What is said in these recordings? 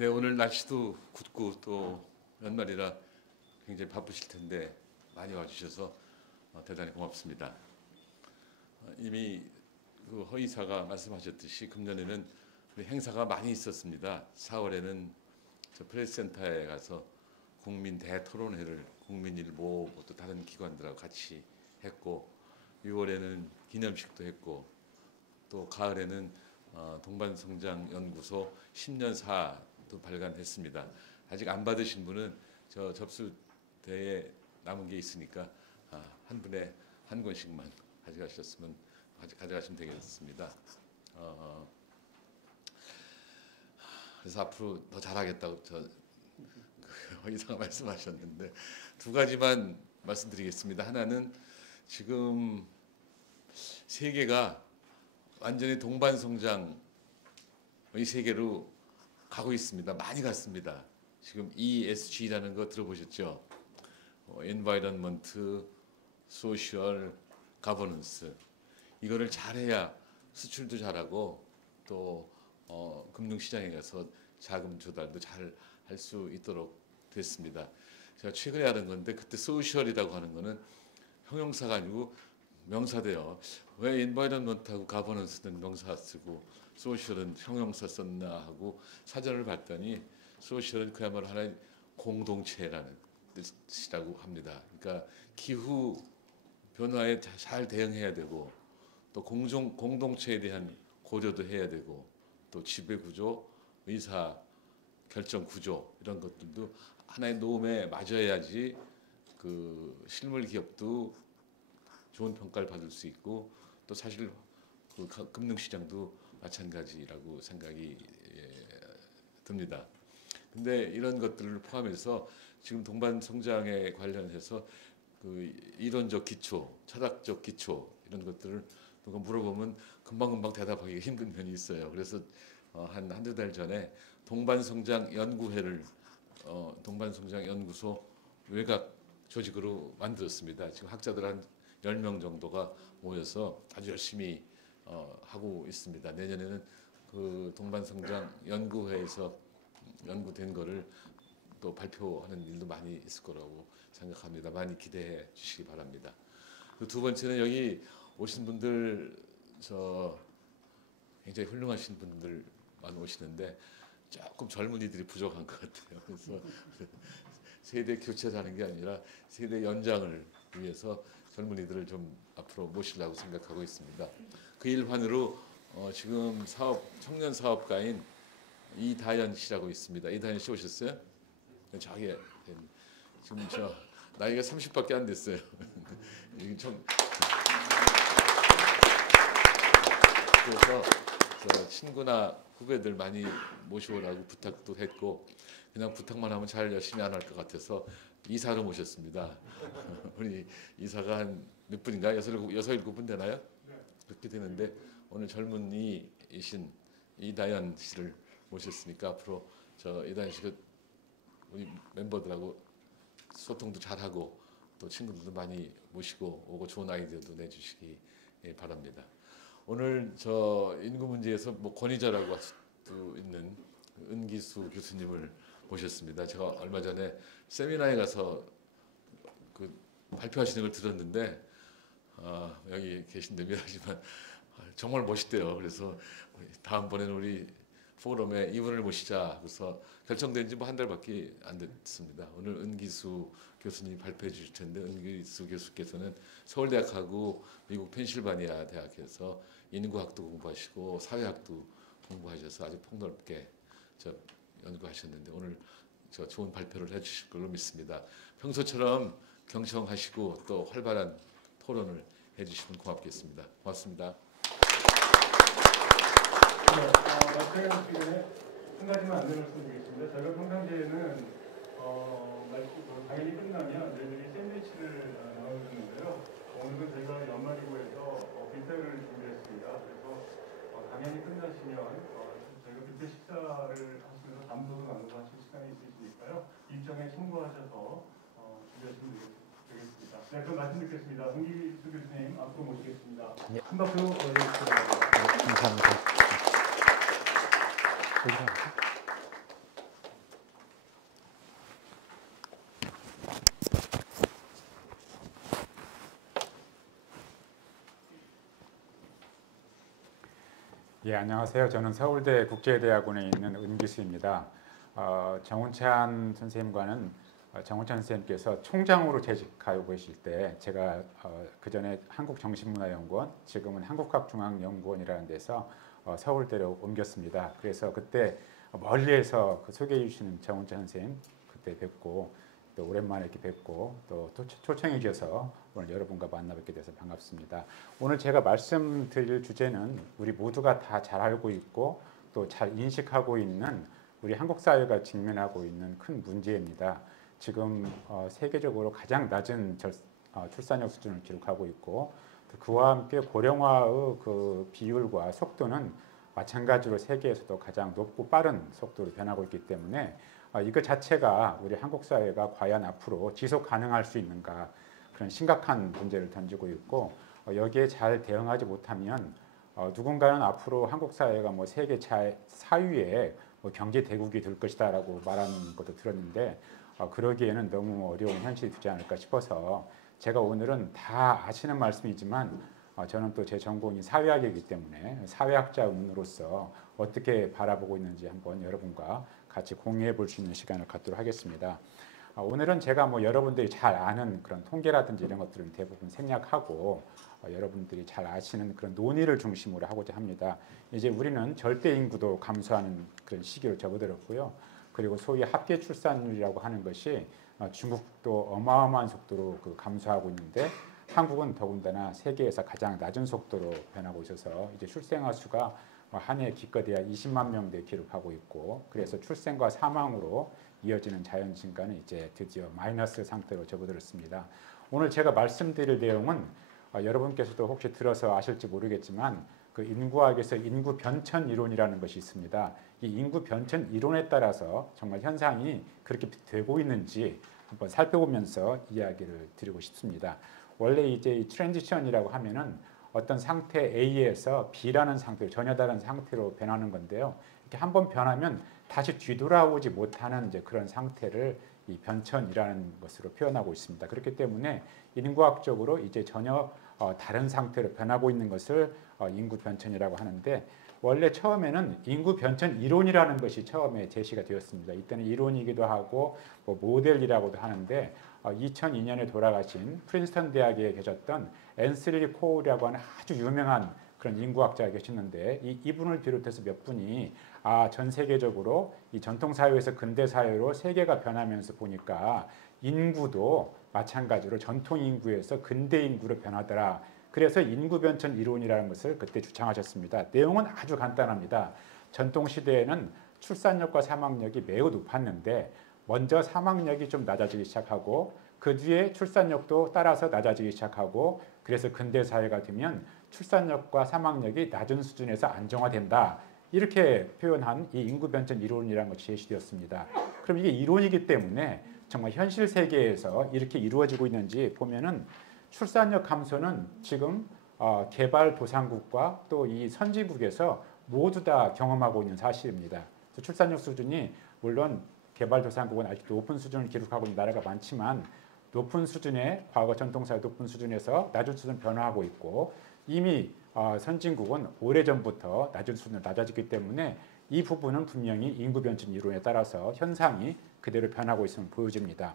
네, 오늘 날씨도 굿고 또 연말이라 굉장히 바쁘실 텐데 많이 와주셔서 대단히 고맙습니다. 이미 그 허 이사가 말씀하셨듯이 금년에는 우리 행사가 많이 있었습니다. 4월에는 저 프레스센터에 가서 국민 대토론회를 국민일보 또 다른 기관들하고 같이 했고, 6월에는 기념식도 했고, 또 가을에는 동반성장연구소 10년사도 발간했습니다. 아직 안 받으신 분은 저 접수대에 남은 게 있으니까 한 분에 한 권씩만 가져가시면 되겠습니다. 그래서 앞으로 더 잘하겠다고 의사가 말씀하셨는데 두 가지만 말씀드리겠습니다. 하나는 지금 세계가 완전히 동반성장의 세계로 가고 있습니다. 많이 갔습니다. 지금 ESG라는 거 들어보셨죠? Environment, Social, Governance. 이거를 잘해야 수출도 잘하고 또 금융시장에 가서 자금 조달도 잘 할 수 있도록 됐습니다. 제가 최근에 하는 건데 그때 소셜이라고 하는 거는 형용사가 아니고 명사돼요. 왜 environment하고 governance는 명사 쓰고 소셜은 형용사 썼나 하고 사전을 봤더니 소셜은 그야말로 하나의 공동체라는 뜻이라고 합니다. 그러니까 기후 변화에 잘 대응해야 되고 또 공동체에 대한 고려도 해야 되고 또 지배 구조, 의사 결정 구조 이런 것들도 하나의 노음에 맞아야지 그 실물 기업도 좋은 평가를 받을 수 있고 또 사실 그 금융시장도 마찬가지라고 생각이 듭니다. 근데 이런 것들을 포함해서 지금 동반 성장에 관련해서 그 이론적 기초, 철학적 기초 이런 것들을 누가 물어보면 금방금방 대답하기가 힘든 면이 있어요. 그래서 한두 달 전에 동반성장연구회를 동반성장연구소 외곽 조직으로 만들었습니다. 지금 학자들 한 10명 정도가 모여서 아주 열심히 하고 있습니다. 내년에는 그 동반성장연구회에서 연구된 거를 또 발표하는 일도 많이 있을 거라고 생각합니다. 많이 기대해 주시기 바랍니다. 두 번째는 여기 오신 분들 굉장히 훌륭하신 분들만 오시는데 조금 젊은이들이 부족한 것 같아요. 그래서 세대 교체를 하는 게 아니라 세대 연장을 위해서 젊은이들을 좀 앞으로 모시려고 생각하고 있습니다. 그 일환으로 지금 청년 사업가인 이다연 씨라고 있습니다. 이다연 씨 오셨어요? 저기 지금 나이가 30밖에 안 됐어요. 그래서 친구나 후배들 많이 모시오라고 부탁도 했고 그냥 부탁만 하면 잘 열심히 안 할 것 같아서 이사로 모셨습니다. 우리 이사가 한 몇 분인가? 6, 7분 되나요? 그렇게 되는데 오늘 젊은이이신 이다연 씨를 모셨으니까 앞으로 이다연 씨가 우리 멤버들하고 소통도 잘하고 또 친구들도 많이 모시고 오고 좋은 아이디어도 내주시기 바랍니다. 오늘 인구 문제에서 권위자라고 할 수도 있는 은기수 교수님을 모셨습니다. 제가 얼마 전에 세미나에 가서 그 발표하시는 걸 들었는데 여기 계신데 미안하지만 정말 멋있대요. 그래서 다음번에는 우리 포럼에 이분을 모시자. 그래서 결정된 지 한 달밖에 안 됐습니다. 오늘 은기수 교수님이 발표해 주실 텐데 은기수 교수께서는 서울대학하고 미국 펜실바니아 대학에서 인구학도 공부하시고 사회학도 공부하셔서 아주 폭넓게 연구하셨는데 오늘 좋은 발표를 해주실 걸로 믿습니다. 평소처럼 경청하시고 또 활발한 토론을 해주시면 고맙겠습니다. 고맙습니다. 마지막 시간에 한 가지만 안내 말씀드리겠습니다. 저희가 평상시에는 당연히 끝나면 저희들이 샌드위치를 나눠주는데요. 오늘은 저희가 연말이고 해서 뷔페를 준비했습니다. 그래서 당연히 끝나시면 저희가 뷔페 식사를 하시면서 담소도 나누고 하실 시간이 있으시니까요. 일정에 참고하셔서 준비하시면 되겠습니다. 네, 그럼 말씀 듣겠습니다. 은기수 교수님 앞으로 모시겠습니다. 네. 한 박수 보내주시기 바랍니다. 감사합니다. 예, 안녕하세요. 저는 서울대 국제대학원에 있는 은기수입니다. 정운찬 선생님과는 정운찬 선생님께서 총장으로 재직하고 계실 때 제가 그 전에 한국정신문화연구원, 지금은 한국학중앙연구원이라는 데서 서울대로 옮겼습니다. 그래서 그때 멀리에서 그 소개해 주시는 정운찬 선생님 그때 뵙고 또 오랜만에 이렇게 뵙고 또 초청해 주셔서 오늘 여러분과 만나 뵙게 돼서 반갑습니다. 오늘 제가 말씀드릴 주제는 우리 모두가 다 잘 알고 있고 또 잘 인식하고 있는 우리 한국 사회가 직면하고 있는 큰 문제입니다. 지금 세계적으로 가장 낮은 출산력 수준을 기록하고 있고 그와 함께 고령화의 그 비율과 속도는 마찬가지로 세계에서도 가장 높고 빠른 속도로 변하고 있기 때문에 이거 자체가 우리 한국 사회가 과연 앞으로 지속 가능할 수 있는가 그런 심각한 문제를 던지고 있고 여기에 잘 대응하지 못하면 누군가는 앞으로 한국 사회가 뭐 세계 4위의 뭐 경제 대국이 될 것이다라고 말하는 것도 들었는데 그러기에는 너무 어려운 현실이 되지 않을까 싶어서 제가 오늘은 다 아시는 말씀이지만 저는 또 제 전공이 사회학이기 때문에 사회학자로서 어떻게 바라보고 있는지 한번 여러분과 같이 공유해 볼 수 있는 시간을 갖도록 하겠습니다. 오늘은 제가 뭐 여러분들이 잘 아는 그런 통계라든지 이런 것들은 대부분 생략하고 여러분들이 잘 아시는 그런 논의를 중심으로 하고자 합니다. 이제 우리는 절대 인구도 감소하는 그런 시기로 접어들었고요. 그리고 소위 합계 출산율이라고 하는 것이 중국도 어마어마한 속도로 그 감소하고 있는데 한국은 더군다나 세계에서 가장 낮은 속도로 변하고 있어서 이제 출생아 수가 한 해 기껏해야 20만 명대 기록하고 있고 그래서 출생과 사망으로 이어지는 자연 증가는 이제 드디어 마이너스 상태로 접어들었습니다. 오늘 제가 말씀드릴 내용은 여러분께서도 혹시 들어서 아실지 모르겠지만 그 인구학에서 인구 변천 이론이라는 것이 있습니다. 이 인구 변천 이론에 따라서 정말 현상이 그렇게 되고 있는지 한번 살펴보면서 이야기를 드리고 싶습니다. 원래 이제 이 트랜지션이라고 하면은 어떤 상태 A에서 B라는 상태로 전혀 다른 상태로 변하는 건데요. 이렇게 한번 변하면 다시 뒤돌아오지 못하는 이제 그런 상태를 이 변천이라는 것으로 표현하고 있습니다. 그렇기 때문에 인구학적으로 이제 전혀 다른 상태로 변하고 있는 것을 인구 변천이라고 하는데 원래 처음에는 인구 변천 이론이라는 것이 처음에 제시가 되었습니다. 이때는 이론이기도 하고 뭐 모델이라고도 하는데 2002년에 돌아가신 프린스턴 대학에 계셨던 앤슬리 코우라고 하는 아주 유명한 그런 인구학자가 계셨는데 이분을 비롯해서 몇 분이 전 세계적으로 이 전통 사회에서 근대 사회로 세계가 변하면서 보니까 인구도 마찬가지로 전통 인구에서 근대 인구로 변하더라. 그래서 인구 변천 이론이라는 것을 그때 주창하셨습니다. 내용은 아주 간단합니다. 전통 시대에는 출산력과 사망력이 매우 높았는데 먼저 사망력이 좀 낮아지기 시작하고 그 뒤에 출산력도 따라서 낮아지기 시작하고 그래서 근대 사회가 되면 출산력과 사망력이 낮은 수준에서 안정화된다. 이렇게 표현한 이 인구 변천 이론이라는 것이 제시되었습니다. 그럼 이게 이론이기 때문에 정말 현실 세계에서 이렇게 이루어지고 있는지 보면은 출산력 감소는 지금 개발도상국과 또 이 선진국에서 모두 다 경험하고 있는 사실입니다. 출산력 수준이 물론 개발도상국은 아직 높은 수준을 기록하고 있는 나라가 많지만 높은 수준의 과거 전통사회 높은 수준에서 낮은 수준 변화하고 있고 이미 선진국은 오래전부터 낮은 수준으로 낮아지기 때문에 이 부분은 분명히 인구 변천 이론에 따라서 현상이 그대로 변하고 있음을 보여집니다.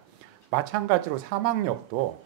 마찬가지로 사망력도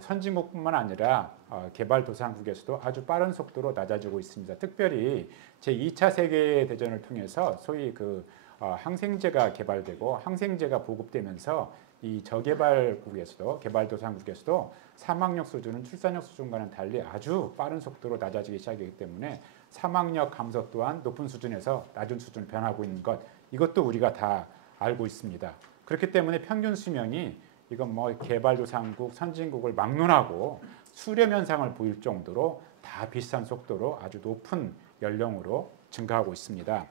선진국뿐만 아니라 개발도상국에서도 아주 빠른 속도로 낮아지고 있습니다. 특별히 제2차 세계대전을 통해서 소위 그 항생제가 개발되고 항생제가 보급되면서 이 저개발국에서도 개발도상국에서도 사망력 수준은 출산력 수준과는 달리 아주 빠른 속도로 낮아지기 시작하기 때문에 사망력 감소 또한 높은 수준에서 낮은 수준으로 변하고 있는 것 이것도 우리가 다 알고 있습니다. 그렇기 때문에 평균 수명이 이건 뭐 개발도상국, 선진국을 막론하고 수렴 현상을 보일 정도로 다 비슷한 속도로 아주 높은 연령으로 증가하고 있습니다.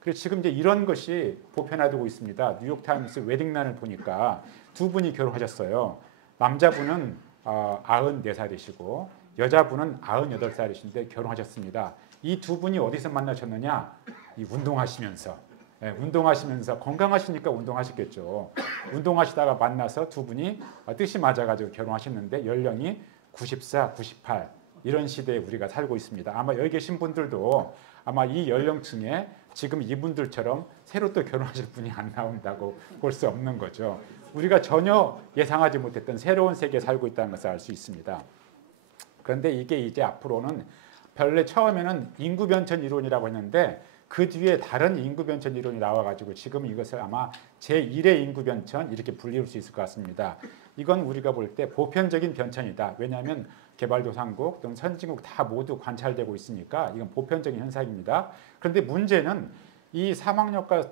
그래서 지금 이제 이런 것이 보편화되고 있습니다. 뉴욕타임스 웨딩란을 보니까 두 분이 결혼하셨어요. 남자분은 94살이시고 여자분은 98살이신데 결혼하셨습니다. 이 두 분이 어디서 만나셨느냐? 이 운동하시면서. 네, 운동하시면서 건강하시니까 운동하셨겠죠. 운동하시다가 만나서 두 분이 뜻이 맞아가지고 결혼하셨는데 연령이 94, 98 이런 시대에 우리가 살고 있습니다. 아마 여기 계신 분들도 아마 이 연령층에 지금 이분들처럼 새로 또 결혼하실 분이 안 나온다고 볼 수 없는 거죠. 우리가 전혀 예상하지 못했던 새로운 세계에 살고 있다는 것을 알 수 있습니다. 그런데 이게 이제 앞으로는 원래 처음에는 인구 변천 이론이라고 했는데 그 뒤에 다른 인구 변천 이론이 나와가지고 지금 이것을 아마 제1의 인구 변천 이렇게 분리할 수 있을 것 같습니다. 이건 우리가 볼 때 보편적인 변천이다. 왜냐하면 개발도상국 또는 선진국 다 모두 관찰되고 있으니까 이건 보편적인 현상입니다. 그런데 문제는 이 사망력과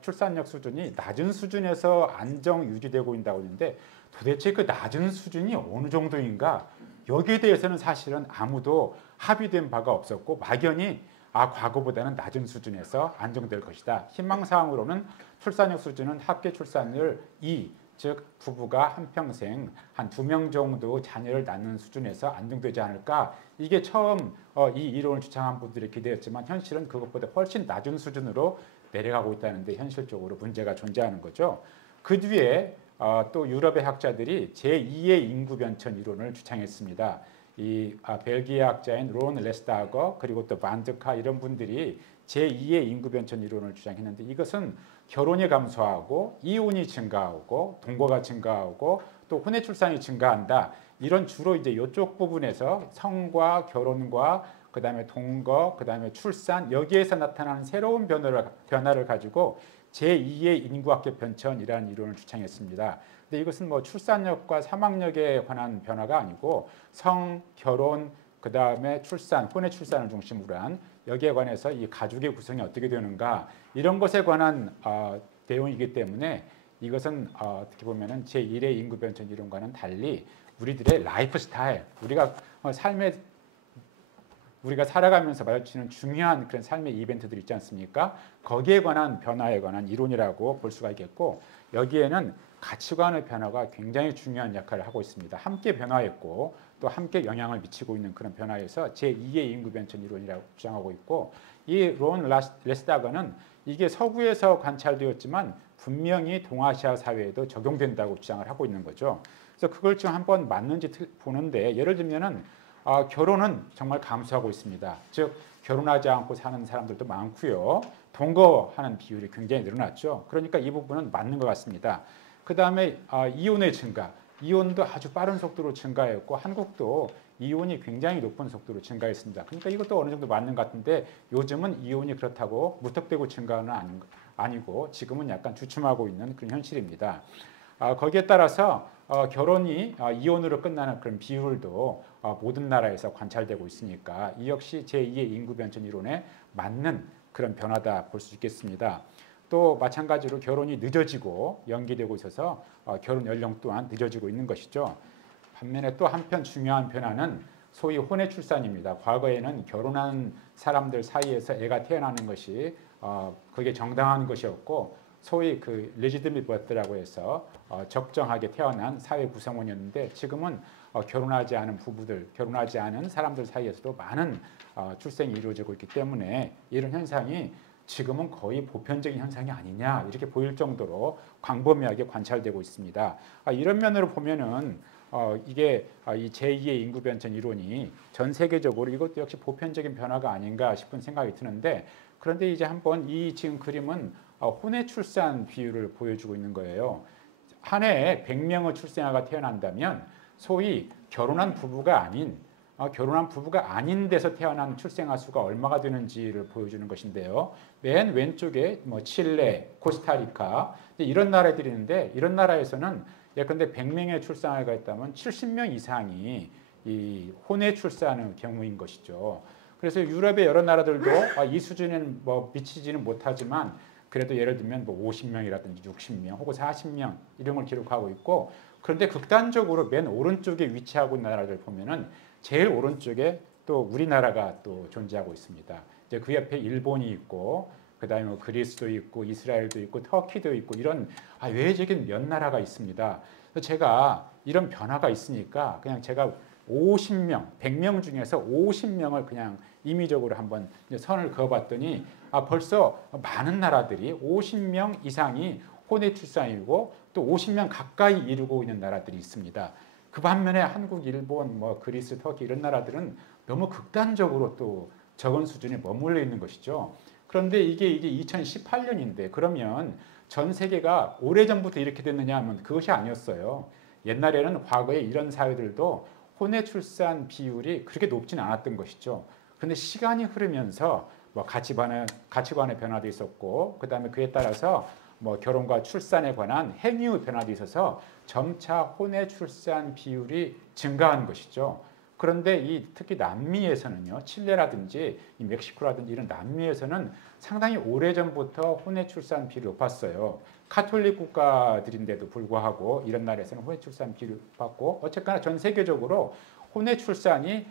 출산력 수준이 낮은 수준에서 안정 유지되고 있다고 했는데 도대체 그 낮은 수준이 어느 정도인가? 여기에 대해서는 사실은 아무도 합의된 바가 없었고 막연히 과거보다는 낮은 수준에서 안정될 것이다. 희망사항으로는 출산력 수준은 합계 출산율 2, 즉 부부가 한평생 한 2명 정도 자녀를 낳는 수준에서 안정되지 않을까. 이게 처음 이 이론을 주창한 분들의 기대였지만 현실은 그것보다 훨씬 낮은 수준으로 내려가고 있다는데 현실적으로 문제가 존재하는 거죠. 그 뒤에 또 유럽의 학자들이 제2의 인구 변천 이론을 주창했습니다. 이 벨기에 학자인 론 레스다거 그리고 또 반드카 이런 분들이 제2의 인구 변천 이론을 주장했는데 이것은 결혼이 감소하고 이혼이 증가하고 동거가 증가하고 또 혼외 출산이 증가한다. 이런 주로 이제 이쪽 부분에서 성과 결혼과 그다음에 동거, 그다음에 출산 여기에서 나타나는 새로운 변화를 가지고 제2의 인구학계 변천이라는 이론을 주창했습니다. 근데 이것은 뭐 출산력과 사망력에 관한 변화가 아니고 성, 결혼, 그다음에 출산, 혼외 출산을 중심으로 한 여기에 관해서 이 가족의 구성이 어떻게 되는가 이런 것에 관한 내용이기 때문에 이것은 어떻게 보면은 제1의 인구 변천 이론과는 달리 우리들의 라이프 스타일, 우리가 살아가면서 마주치는 중요한 그런 삶의 이벤트들 있지 않습니까? 거기에 관한 변화에 관한 이론이라고 볼 수가 있겠고 여기에는 가치관의 변화가 굉장히 중요한 역할을 하고 있습니다. 함께 변화했고 또 함께 영향을 미치고 있는 그런 변화에서 제2의 인구 변천 이론이라고 주장하고 있고 이 론 레스다거는 이게 서구에서 관찰되었지만 분명히 동아시아 사회에도 적용된다고 주장을 하고 있는 거죠. 그래서 그걸 지금 한번 맞는지 보는데 예를 들면은 결혼은 정말 감소하고 있습니다. 즉 결혼하지 않고 사는 사람들도 많고요. 동거하는 비율이 굉장히 늘어났죠. 그러니까 이 부분은 맞는 것 같습니다. 그 다음에 이혼의 증가, 이혼도 아주 빠른 속도로 증가했고 한국도 이혼이 굉장히 높은 속도로 증가했습니다. 그러니까 이것도 어느 정도 맞는 것 같은데 요즘은 이혼이 그렇다고 무턱대고 증가는 아니고 지금은 약간 주춤하고 있는 그런 현실입니다. 거기에 따라서 결혼이 이혼으로 끝나는 그런 비율도 모든 나라에서 관찰되고 있으니까 이 역시 제2의 인구 변천 이론에 맞는 그런 변화다 볼 수 있겠습니다. 또 마찬가지로 결혼이 늦어지고 연기되고 있어서 결혼 연령 또한 늦어지고 있는 것이죠. 반면에 또 한편 중요한 변화는 소위 혼외 출산입니다. 과거에는 결혼한 사람들 사이에서 애가 태어나는 것이 그게 정당한 것이었고 소위 그 레지티밋 버스라고 해서 적정하게 태어난 사회 구성원이었는데 지금은 결혼하지 않은 부부들, 결혼하지 않은 사람들 사이에서도 많은 출생이 이루어지고 있기 때문에 이런 현상이 지금은 거의 보편적인 현상이 아니냐 이렇게 보일 정도로 광범위하게 관찰되고 있습니다. 이런 면으로 보면은 이게 이 제2의 인구 변천 이론이 전 세계적으로 이것도 역시 보편적인 변화가 아닌가 싶은 생각이 드는데 그런데 이제 한번 이 지금 그림은 혼외 출산 비율을 보여주고 있는 거예요. 한 해에 100명의 출생아가 태어난다면 소위 결혼한 부부가 아닌 데서 태어난 출생아 수가 얼마가 되는지를 보여주는 것인데요. 맨 왼쪽에 뭐 칠레, 코스타리카 이런 나라들이 있는데 이런 나라에서는 예컨대 100명의 출생아가 있다면 70명 이상이 이 혼외 출산의 경우인 것이죠. 그래서 유럽의 여러 나라들도 이 수준에는 뭐 미치지는 못하지만 그래도 예를 들면 뭐 50명이라든지 60명 혹은 40명 이런 걸 기록하고 있고 그런데 극단적으로 맨 오른쪽에 위치하고 있는 나라를 보면은 제일 오른쪽에 또 우리나라가 또 존재하고 있습니다. 이제 그 옆에 일본이 있고 그다음에 뭐 그리스도 있고 이스라엘도 있고 터키도 있고 이런 외적인 몇 나라가 있습니다. 그래서 제가 이런 변화가 있으니까 그냥 제가 50명, 100명 중에서 50명을 그냥 임의적으로 한번 선을 그어봤더니 벌써 많은 나라들이 50명 이상이 혼외 출산이고 또 50명 가까이 이루고 있는 나라들이 있습니다. 그 반면에 한국, 일본, 뭐 그리스, 터키 이런 나라들은 너무 극단적으로 또 적은 수준에 머물러 있는 것이죠. 그런데 이게 이제 2018년인데 그러면 전 세계가 오래전부터 이렇게 됐느냐 하면 그것이 아니었어요. 옛날에는 과거에 이런 사회들도 혼외 출산 비율이 그렇게 높지는 않았던 것이죠. 그런데 시간이 흐르면서 뭐 가치관의 변화도 있었고 그다음에 그에 따라서 뭐 결혼과 출산에 관한 행위의 변화도 있어서 점차 혼외 출산 비율이 증가한 것이죠. 그런데 특히 남미에서는요, 칠레라든지 이 멕시코라든지 이런 남미에서는 상당히 오래전부터 혼외 출산 비율이 높았어요. 카톨릭 국가들인데도 불구하고 이런 나라에서는 혼외 출산 비율이 높았고 어쨌거나 전 세계적으로 혼외 출산이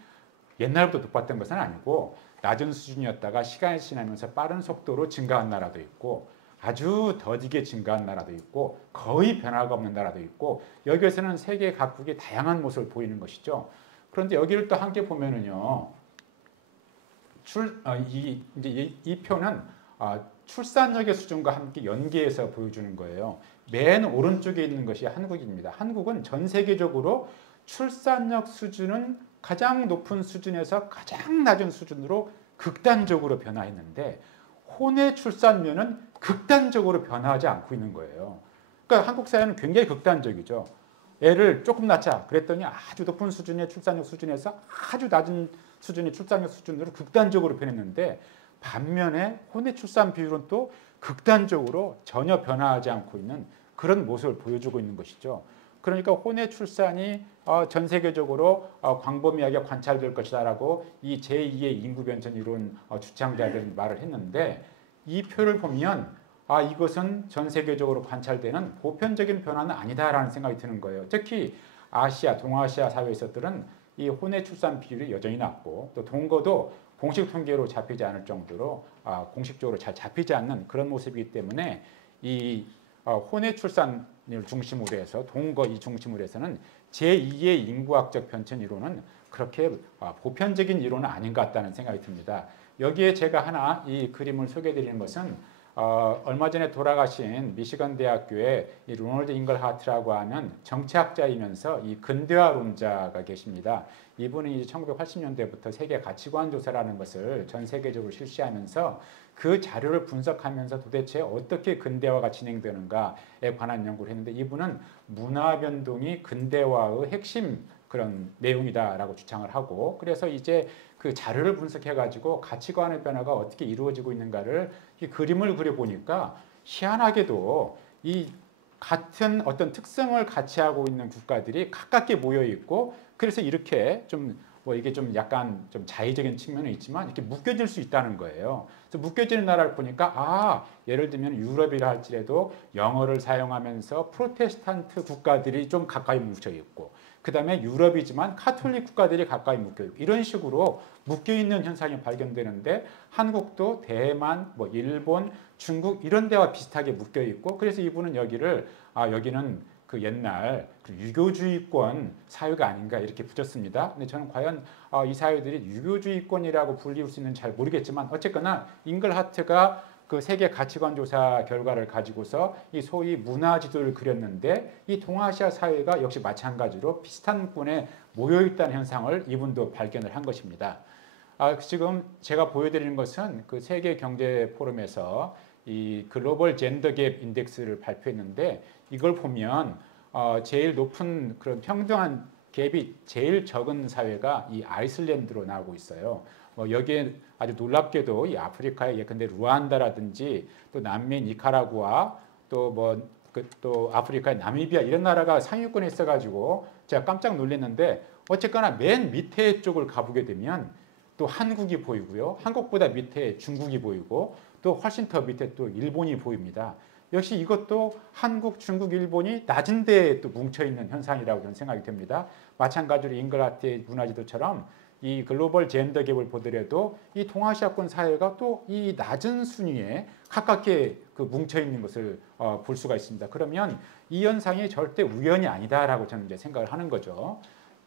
옛날부터 높았던 것은 아니고 낮은 수준이었다가 시간이 지나면서 빠른 속도로 증가한 나라도 있고 아주 더디게 증가한 나라도 있고 거의 변화가 없는 나라도 있고 여기에서는 세계 각국이 다양한 모습을 보이는 것이죠. 그런데 여기를 또 함께 보면은요, 이 표는 출산력의 수준과 함께 연계해서 보여주는 거예요. 맨 오른쪽에 있는 것이 한국입니다. 한국은 전 세계적으로 출산력 수준은 가장 높은 수준에서 가장 낮은 수준으로 극단적으로 변화했는데 혼외 출산율은 극단적으로 변화하지 않고 있는 거예요. 그러니까 한국 사회는 굉장히 극단적이죠. 애를 조금 낳자 그랬더니 아주 높은 수준의 출산력 수준에서 아주 낮은 수준의 출산력 수준으로 극단적으로 변했는데 반면에 혼외 출산 비율은 또 극단적으로 전혀 변화하지 않고 있는 그런 모습을 보여주고 있는 것이죠. 그러니까 혼외 출산이 전 세계적으로 광범위하게 관찰될 것이다라고 이 제2의 인구 변천 이론 주창자들은 말을 했는데 이 표를 보면 이것은 전 세계적으로 관찰되는 보편적인 변화는 아니다라는 생각이 드는 거예요. 특히 아시아, 동아시아 사회에서들은 이 혼외 출산 비율이 여전히 낮고 또 동거도 공식 통계로 잡히지 않을 정도로 공식적으로 잘 잡히지 않는 그런 모습이기 때문에 이 혼외 출산을 중심으로 해서 동거 이 중심으로 해서는 제2의 인구학적 변천 이론은 그렇게 보편적인 이론은 아닌 것 같다는 생각이 듭니다. 여기에 제가 하나 이 그림을 소개해드리는 것은 얼마 전에 돌아가신 미시건 대학교의 이 로널드 잉글하트라고 하는 정치학자이면서 이 근대화론자가 계십니다. 이분이 1980년대부터 세계 가치관 조사라는 것을 전 세계적으로 실시하면서 그 자료를 분석하면서 도대체 어떻게 근대화가 진행되는가에 관한 연구를 했는데 이분은 문화 변동이 근대화의 핵심 그런 내용이다라고 주장을 하고 그래서 이제 그 자료를 분석해 가지고 가치관의 변화가 어떻게 이루어지고 있는가를 이 그림을 그려 보니까 희한하게도 이 같은 어떤 특성을 같이 하고 있는 국가들이 가깝게 모여 있고 그래서 이렇게 좀 뭐 이게 좀 약간 좀 자의적인 측면은 있지만 이렇게 묶여질 수 있다는 거예요. 그래서 묶여지는 나라를 보니까 예를 들면 유럽이라 할지라도 영어를 사용하면서 프로테스탄트 국가들이 좀 가까이 뭉쳐 있고 그 다음에 유럽이지만 카톨릭 국가들이 가까이 묶여 있고 이런 식으로 묶여 있는 현상이 발견되는데 한국도 대만, 뭐 일본, 중국 이런 데와 비슷하게 묶여 있고 그래서 이분은 여기를 여기는 그 옛날 그 유교주의권 사회가 아닌가 이렇게 붙였습니다. 근데 저는 과연 이 사회들이 유교주의권이라고 불릴 수 있는지 잘 모르겠지만 어쨌거나 잉글하트가 그 세계 가치관 조사 결과를 가지고서 이 소위 문화 지도를 그렸는데 이 동아시아 사회가 역시 마찬가지로 비슷한 꾼에 모여 있다는 현상을 이분도 발견을 한 것입니다. 지금 제가 보여드리는 것은 그 세계 경제 포럼에서 이 글로벌 젠더 갭 인덱스를 발표했는데 이걸 보면 제일 높은 그런 평등한 갭이 제일 적은 사회가 이 아이슬란드로 나오고 있어요. 여기에 아주 놀랍게도 이 아프리카의 예컨대 루안다라든지 또 남미 니카라구아 또 아프리카의 나미비아 이런 나라가 상위권에 있어가지고 제가 깜짝 놀랐는데 어쨌거나 맨 밑에 쪽을 가보게 되면 또 한국이 보이고요. 한국보다 밑에 중국이 보이고 또 훨씬 더 밑에 또 일본이 보입니다. 역시 이것도 한국, 중국, 일본이 낮은 데에 또 뭉쳐있는 현상이라고 저는 생각이 듭니다. 마찬가지로 잉글하트의 문화지도처럼 이 글로벌 젠더 갭을 보더라도 이 동아시아권 사회가 또 이 낮은 순위에 가깝게 그 뭉쳐있는 것을 볼 수가 있습니다. 그러면 이 현상이 절대 우연이 아니다라고 저는 이제 생각을 하는 거죠.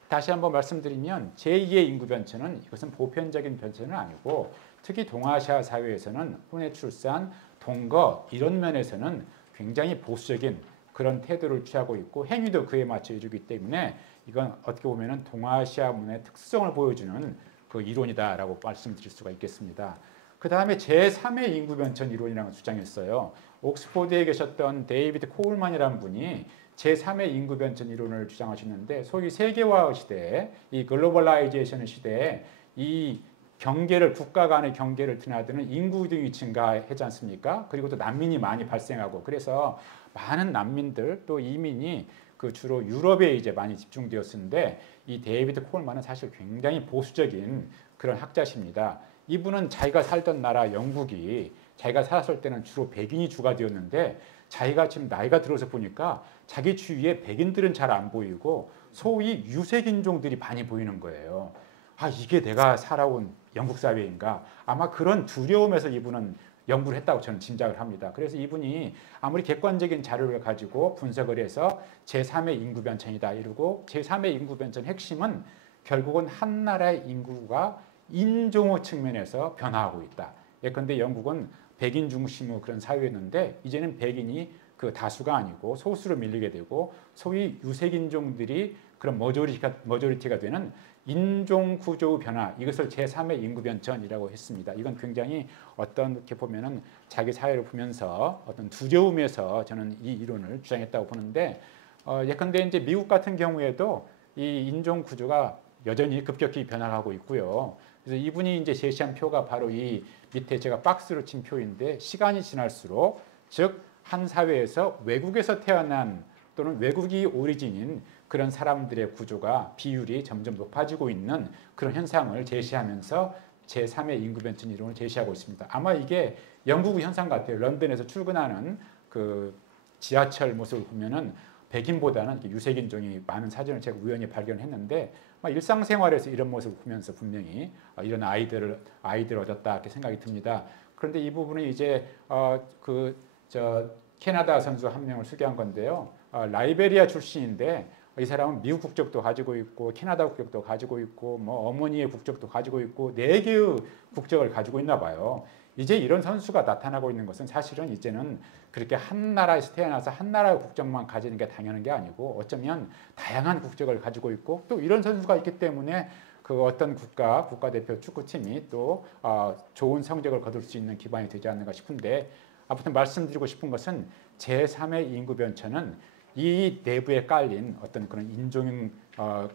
다시 한번 말씀드리면 제2의 인구 변천은 이것은 보편적인 변천은 아니고 특히 동아시아 사회에서는 혼외 출산, 동거 이런 면에서는 굉장히 보수적인 그런 태도를 취하고 있고 행위도 그에 맞춰 이루기 때문에 이건 어떻게 보면 동아시아 문화의 특성을 보여주는 그 이론이다라고 말씀드릴 수가 있겠습니다. 그 다음에 제3의 인구 변천 이론이라는 걸 주장했어요. 옥스포드에 계셨던 데이비드 코울만이라는 분이 제3의 인구 변천 이론을 주장하셨는데, 소위 세계화 시대에, 이 글로벌라이제이션 시대에 이 경계를, 국가 간의 경계를 드나드는 인구 등이 증가하지 않습니까? 그리고 또 난민이 많이 발생하고, 그래서 많은 난민들 또 이민이 그 주로 유럽에 이제 많이 집중되었는데, 이 데이비드 콜만은 사실 굉장히 보수적인 그런 학자십니다. 이분은 자기가 살던 나라 영국이, 자기가 살았을 때는 주로 백인이 주가 되었는데, 자기가 지금 나이가 들어서 보니까 자기 주위에 백인들은 잘 안 보이고 소위 유색인종들이 많이 보이는 거예요. 아, 이게 내가 살아온 영국 사회인가? 아마 그런 두려움에서 이분은 연구를 했다고 저는 짐작을 합니다. 그래서 이분이 아무리 객관적인 자료를 가지고 분석을 해서 제3의 인구 변천이다 이러고, 제3의 인구 변천 핵심은 결국은 한 나라의 인구가 인종의 측면에서 변화하고 있다. 예컨대 영국은 백인 중심의 그런 사회였는데, 이제는 백인이 그 다수가 아니고 소수로 밀리게 되고, 소위 유색인종들이 그런 머저리티가 되는 인종 구조 변화, 이것을 제3의 인구 변천이라고 했습니다. 이건 굉장히 어떤 이렇게 보면은 자기 사회를 보면서 어떤 두려움에서 저는 이 이론을 주장했다고 보는데, 예컨대 이제 미국 같은 경우에도 이 인종 구조가 여전히 급격히 변화하고 있고요. 그래서 이분이 이제 제시한 표가 바로 이 밑에 제가 박스로 친 표인데, 시간이 지날수록, 즉 한 사회에서 외국에서 태어난 또는 외국이 오리진인 그런 사람들의 구조가 비율이 점점 높아지고 있는 그런 현상을 제시하면서 제3의 인구 변천 이론을 제시하고 있습니다. 아마 이게 영국의 현상 같아요. 런던에서 출근하는 그 지하철 모습을 보면은 백인보다는 유색인종이 많은 사진을 제가 우연히 발견했는데, 일상생활에서 이런 모습을 보면서 분명히 이런 아이들을 얻었다 이렇게 생각이 듭니다. 그런데 이 부분은 이제 캐나다 선수 한 명을 소개한 건데요. 라이베리아 출신인데, 이 사람은 미국 국적도 가지고 있고 캐나다 국적도 가지고 있고 뭐 어머니의 국적도 가지고 있고 4개의 국적을 가지고 있나 봐요. 이제 이런 선수가 나타나고 있는 것은 사실은 이제는 그렇게 한 나라에서 태어나서 한 나라의 국적만 가지는 게 당연한 게 아니고, 어쩌면 다양한 국적을 가지고 있고, 또 이런 선수가 있기 때문에 그 어떤 국가대표 축구팀이 또 좋은 성적을 거둘 수 있는 기반이 되지 않는가 싶은데, 아무튼 말씀드리고 싶은 것은 제3의 인구 변천은 이 내부에 깔린 어떤 그런 인종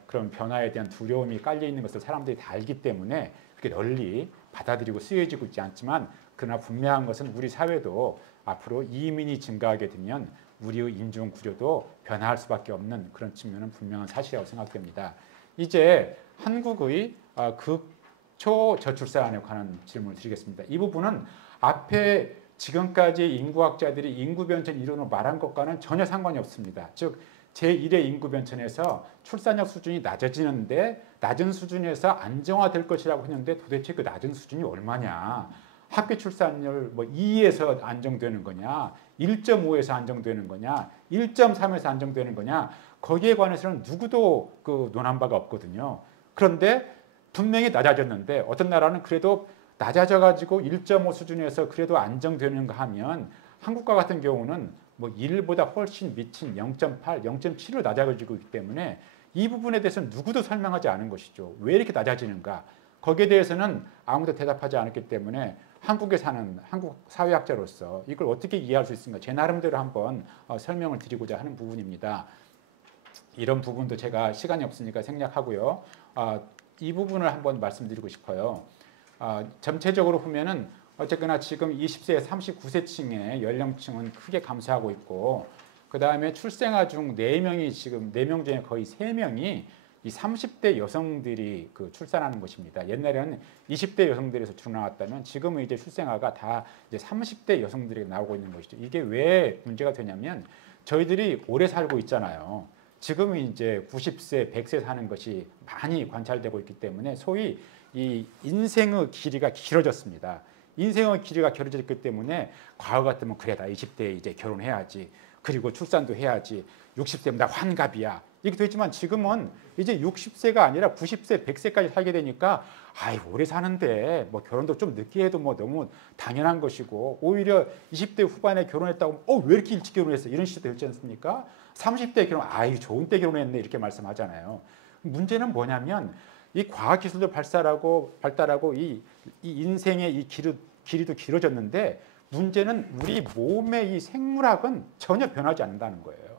그런 변화에 대한 두려움이 깔려 있는 것을 사람들이 다 알기 때문에 그렇게 널리 받아들이고 쓰여지고 있지 않지만, 그러나 분명한 것은 우리 사회도 앞으로 이민이 증가하게 되면 우리의 인종 구조도 변화할 수밖에 없는 그런 측면은 분명한 사실이라고 생각됩니다. 이제 한국의 극초 저출산에 관한 질문을 드리겠습니다. 이 부분은 앞에 지금까지 인구학자들이 인구 변천 이론을 말한 것과는 전혀 상관이 없습니다. 즉 제1의 인구 변천에서 출산력 수준이 낮아지는데, 낮은 수준에서 안정화될 것이라고 했는데, 도대체 그 낮은 수준이 얼마냐? 학교 출산율 2에서 안정되는 거냐? 1.5에서 안정되는 거냐? 1.3에서 안정되는 거냐? 거기에 관해서는 누구도 그 논한 바가 없거든요. 그런데 분명히 낮아졌는데, 어떤 나라는 그래도 낮아져가지고 1.5 수준에서 그래도 안정되는가 하면, 한국과 같은 경우는 1보다 훨씬 미친 0.8, 0.7로 낮아지고 있기 때문에 이 부분에 대해서는 누구도 설명하지 않은 것이죠. 왜 이렇게 낮아지는가? 거기에 대해서는 아무도 대답하지 않았기 때문에 한국에 사는 한국 사회학자로서 이걸 어떻게 이해할 수 있습니까? 제 나름대로 한번 설명을 드리고자 하는 부분입니다. 이런 부분도 제가 시간이 없으니까 생략하고요. 이 부분을 한번 말씀드리고 싶어요. 전체적으로 보면은 어쨌거나 지금 20세, 39세층의 연령층은 크게 감소하고 있고, 그 다음에 출생아 중 4명이 지금 4명 중에 거의 3명이 이 30대 여성들이 그 출산하는 것입니다. 옛날에는 20대 여성들에서 주 나왔다면 지금은 이제 출생아가 다 이제 30대 여성들이 나오고 있는 것이죠. 이게 왜 문제가 되냐면, 저희들이 오래 살고 있잖아요. 지금은 이제 90세, 100세 사는 것이 많이 관찰되고 있기 때문에 소위 이 인생의 길이가 길어졌습니다. 인생의 길이가 길어졌기 때문에 과거 같으면 그래, 나 20대에 이제 결혼해야지, 그리고 출산도 해야지, 60세면 나 환갑이야, 이렇게 되지만 지금은 이제 60세가 아니라 90세, 100세까지 살게 되니까 오래 사는데 결혼도 좀 늦게 해도 너무 당연한 것이고, 오히려 20대 후반에 결혼했다고 왜 이렇게 일찍 결혼했어, 이런 시대도 있지 않습니까? 30대 결혼, 좋은 때 결혼했네, 이렇게 말씀하잖아요. 문제는 뭐냐면, 이 과학기술도 발달하고 이 인생의 이 길이도 길어졌는데 문제는 우리 몸의 이 생물학은 전혀 변하지 않는다는 거예요.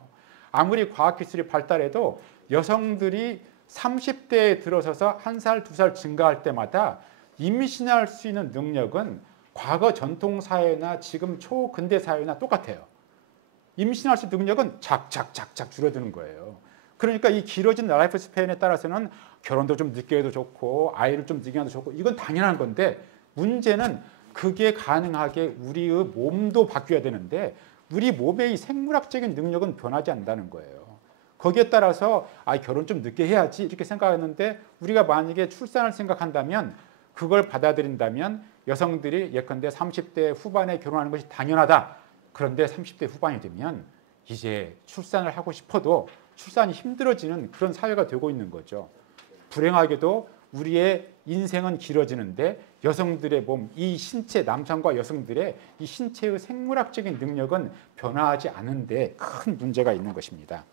아무리 과학기술이 발달해도 여성들이 30대에 들어서서 1살, 2살 증가할 때마다 임신할 수 있는 능력은 과거 전통사회나 지금 초근대 사회나 똑같아요. 임신할 수 있는 능력은 작작 줄어드는 거예요. 그러니까 이 길어진 라이프 스팬에 따라서는 결혼도 좀 늦게 해도 좋고 아이를 좀 늦게 해도 좋고 이건 당연한 건데 문제는 그게 가능하게 우리의 몸도 바뀌어야 되는데 우리 몸의 이 생물학적인 능력은 변하지 않는다는 거예요. 거기에 따라서 결혼 좀 늦게 해야지 이렇게 생각하는데 우리가 만약에 출산을 생각한다면 그걸 받아들인다면 여성들이 예컨대 30대 후반에 결혼하는 것이 당연하다. 그런데 30대 후반이 되면 이제 출산을 하고 싶어도 출산이 힘들어지는 그런 사회가 되고 있는 거죠. 불행하게도 우리의 인생은 길어지는데 여성들의 몸, 이 신체, 남성과 여성들의 이 신체의 생물학적인 능력은 변화하지 않은데 큰 문제가 있는 것입니다.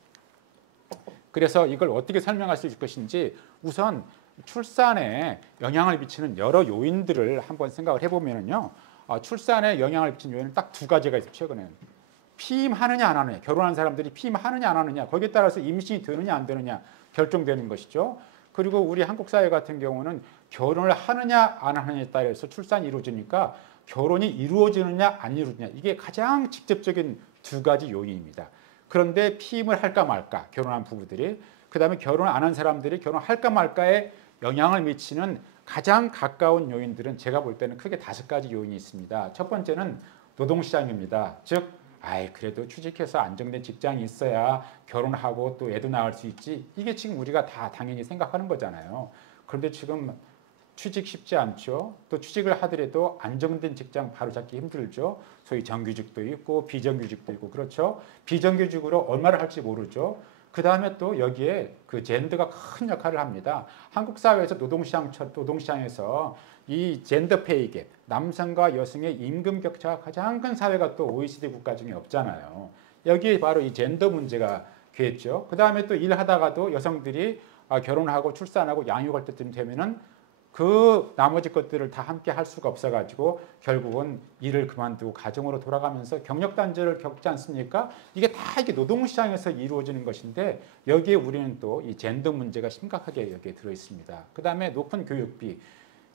그래서 이걸 어떻게 설명할 수 있을 것인지 우선 출산에 영향을 미치는 여러 요인들을 한번 생각을 해보면요. 출산에 영향을 미치는 요인은 딱 2가지가 있어요. 최근에는 피임하느냐 안 하느냐, 결혼한 사람들이 피임하느냐 안 하느냐, 거기에 따라서 임신이 되느냐 안 되느냐 결정되는 것이죠. 그리고 우리 한국 사회 같은 경우는 결혼을 하느냐 안 하느냐에 따라서 출산이 이루어지니까 결혼이 이루어지느냐 안 이루어지느냐 이게 가장 직접적인 2가지 요인입니다. 그런데 피임을 할까 말까 결혼한 부부들이, 그 다음에 결혼 안 한 사람들이 결혼할까 말까에 영향을 미치는 가장 가까운 요인들은 제가 볼 때는 크게 5가지 요인이 있습니다. 첫 번째는 노동시장입니다. 즉 그래도 취직해서 안정된 직장이 있어야 결혼하고 또 애도 낳을 수 있지. 이게 지금 우리가 다 당연히 생각하는 거잖아요. 그런데 지금 취직 쉽지 않죠. 또 취직을 하더라도 안정된 직장 바로 잡기 힘들죠. 소위 정규직도 있고 비정규직도 있고 그렇죠. 비정규직으로 얼마를 할지 모르죠. 그 다음에 또 여기에 그 젠더가 큰 역할을 합니다. 한국 사회에서 노동시장에서 이 젠더 페이 갭, 남성과 여성의 임금 격차가 가장 큰 사회가 또 OECD 국가 중에 없잖아요. 여기에 바로 이 젠더 문제가 있죠. 그 다음에 또 일하다가도 여성들이 결혼하고 출산하고 양육할 때쯤 되면은 그 나머지 것들을 다 함께 할 수가 없어가지고 결국은 일을 그만두고 가정으로 돌아가면서 경력 단절을 겪지 않습니까? 이게 다 이게 노동시장에서 이루어지는 것인데 여기에 우리는 또 이 젠더 문제가 심각하게 여기에 들어 있습니다. 그 다음에 높은 교육비.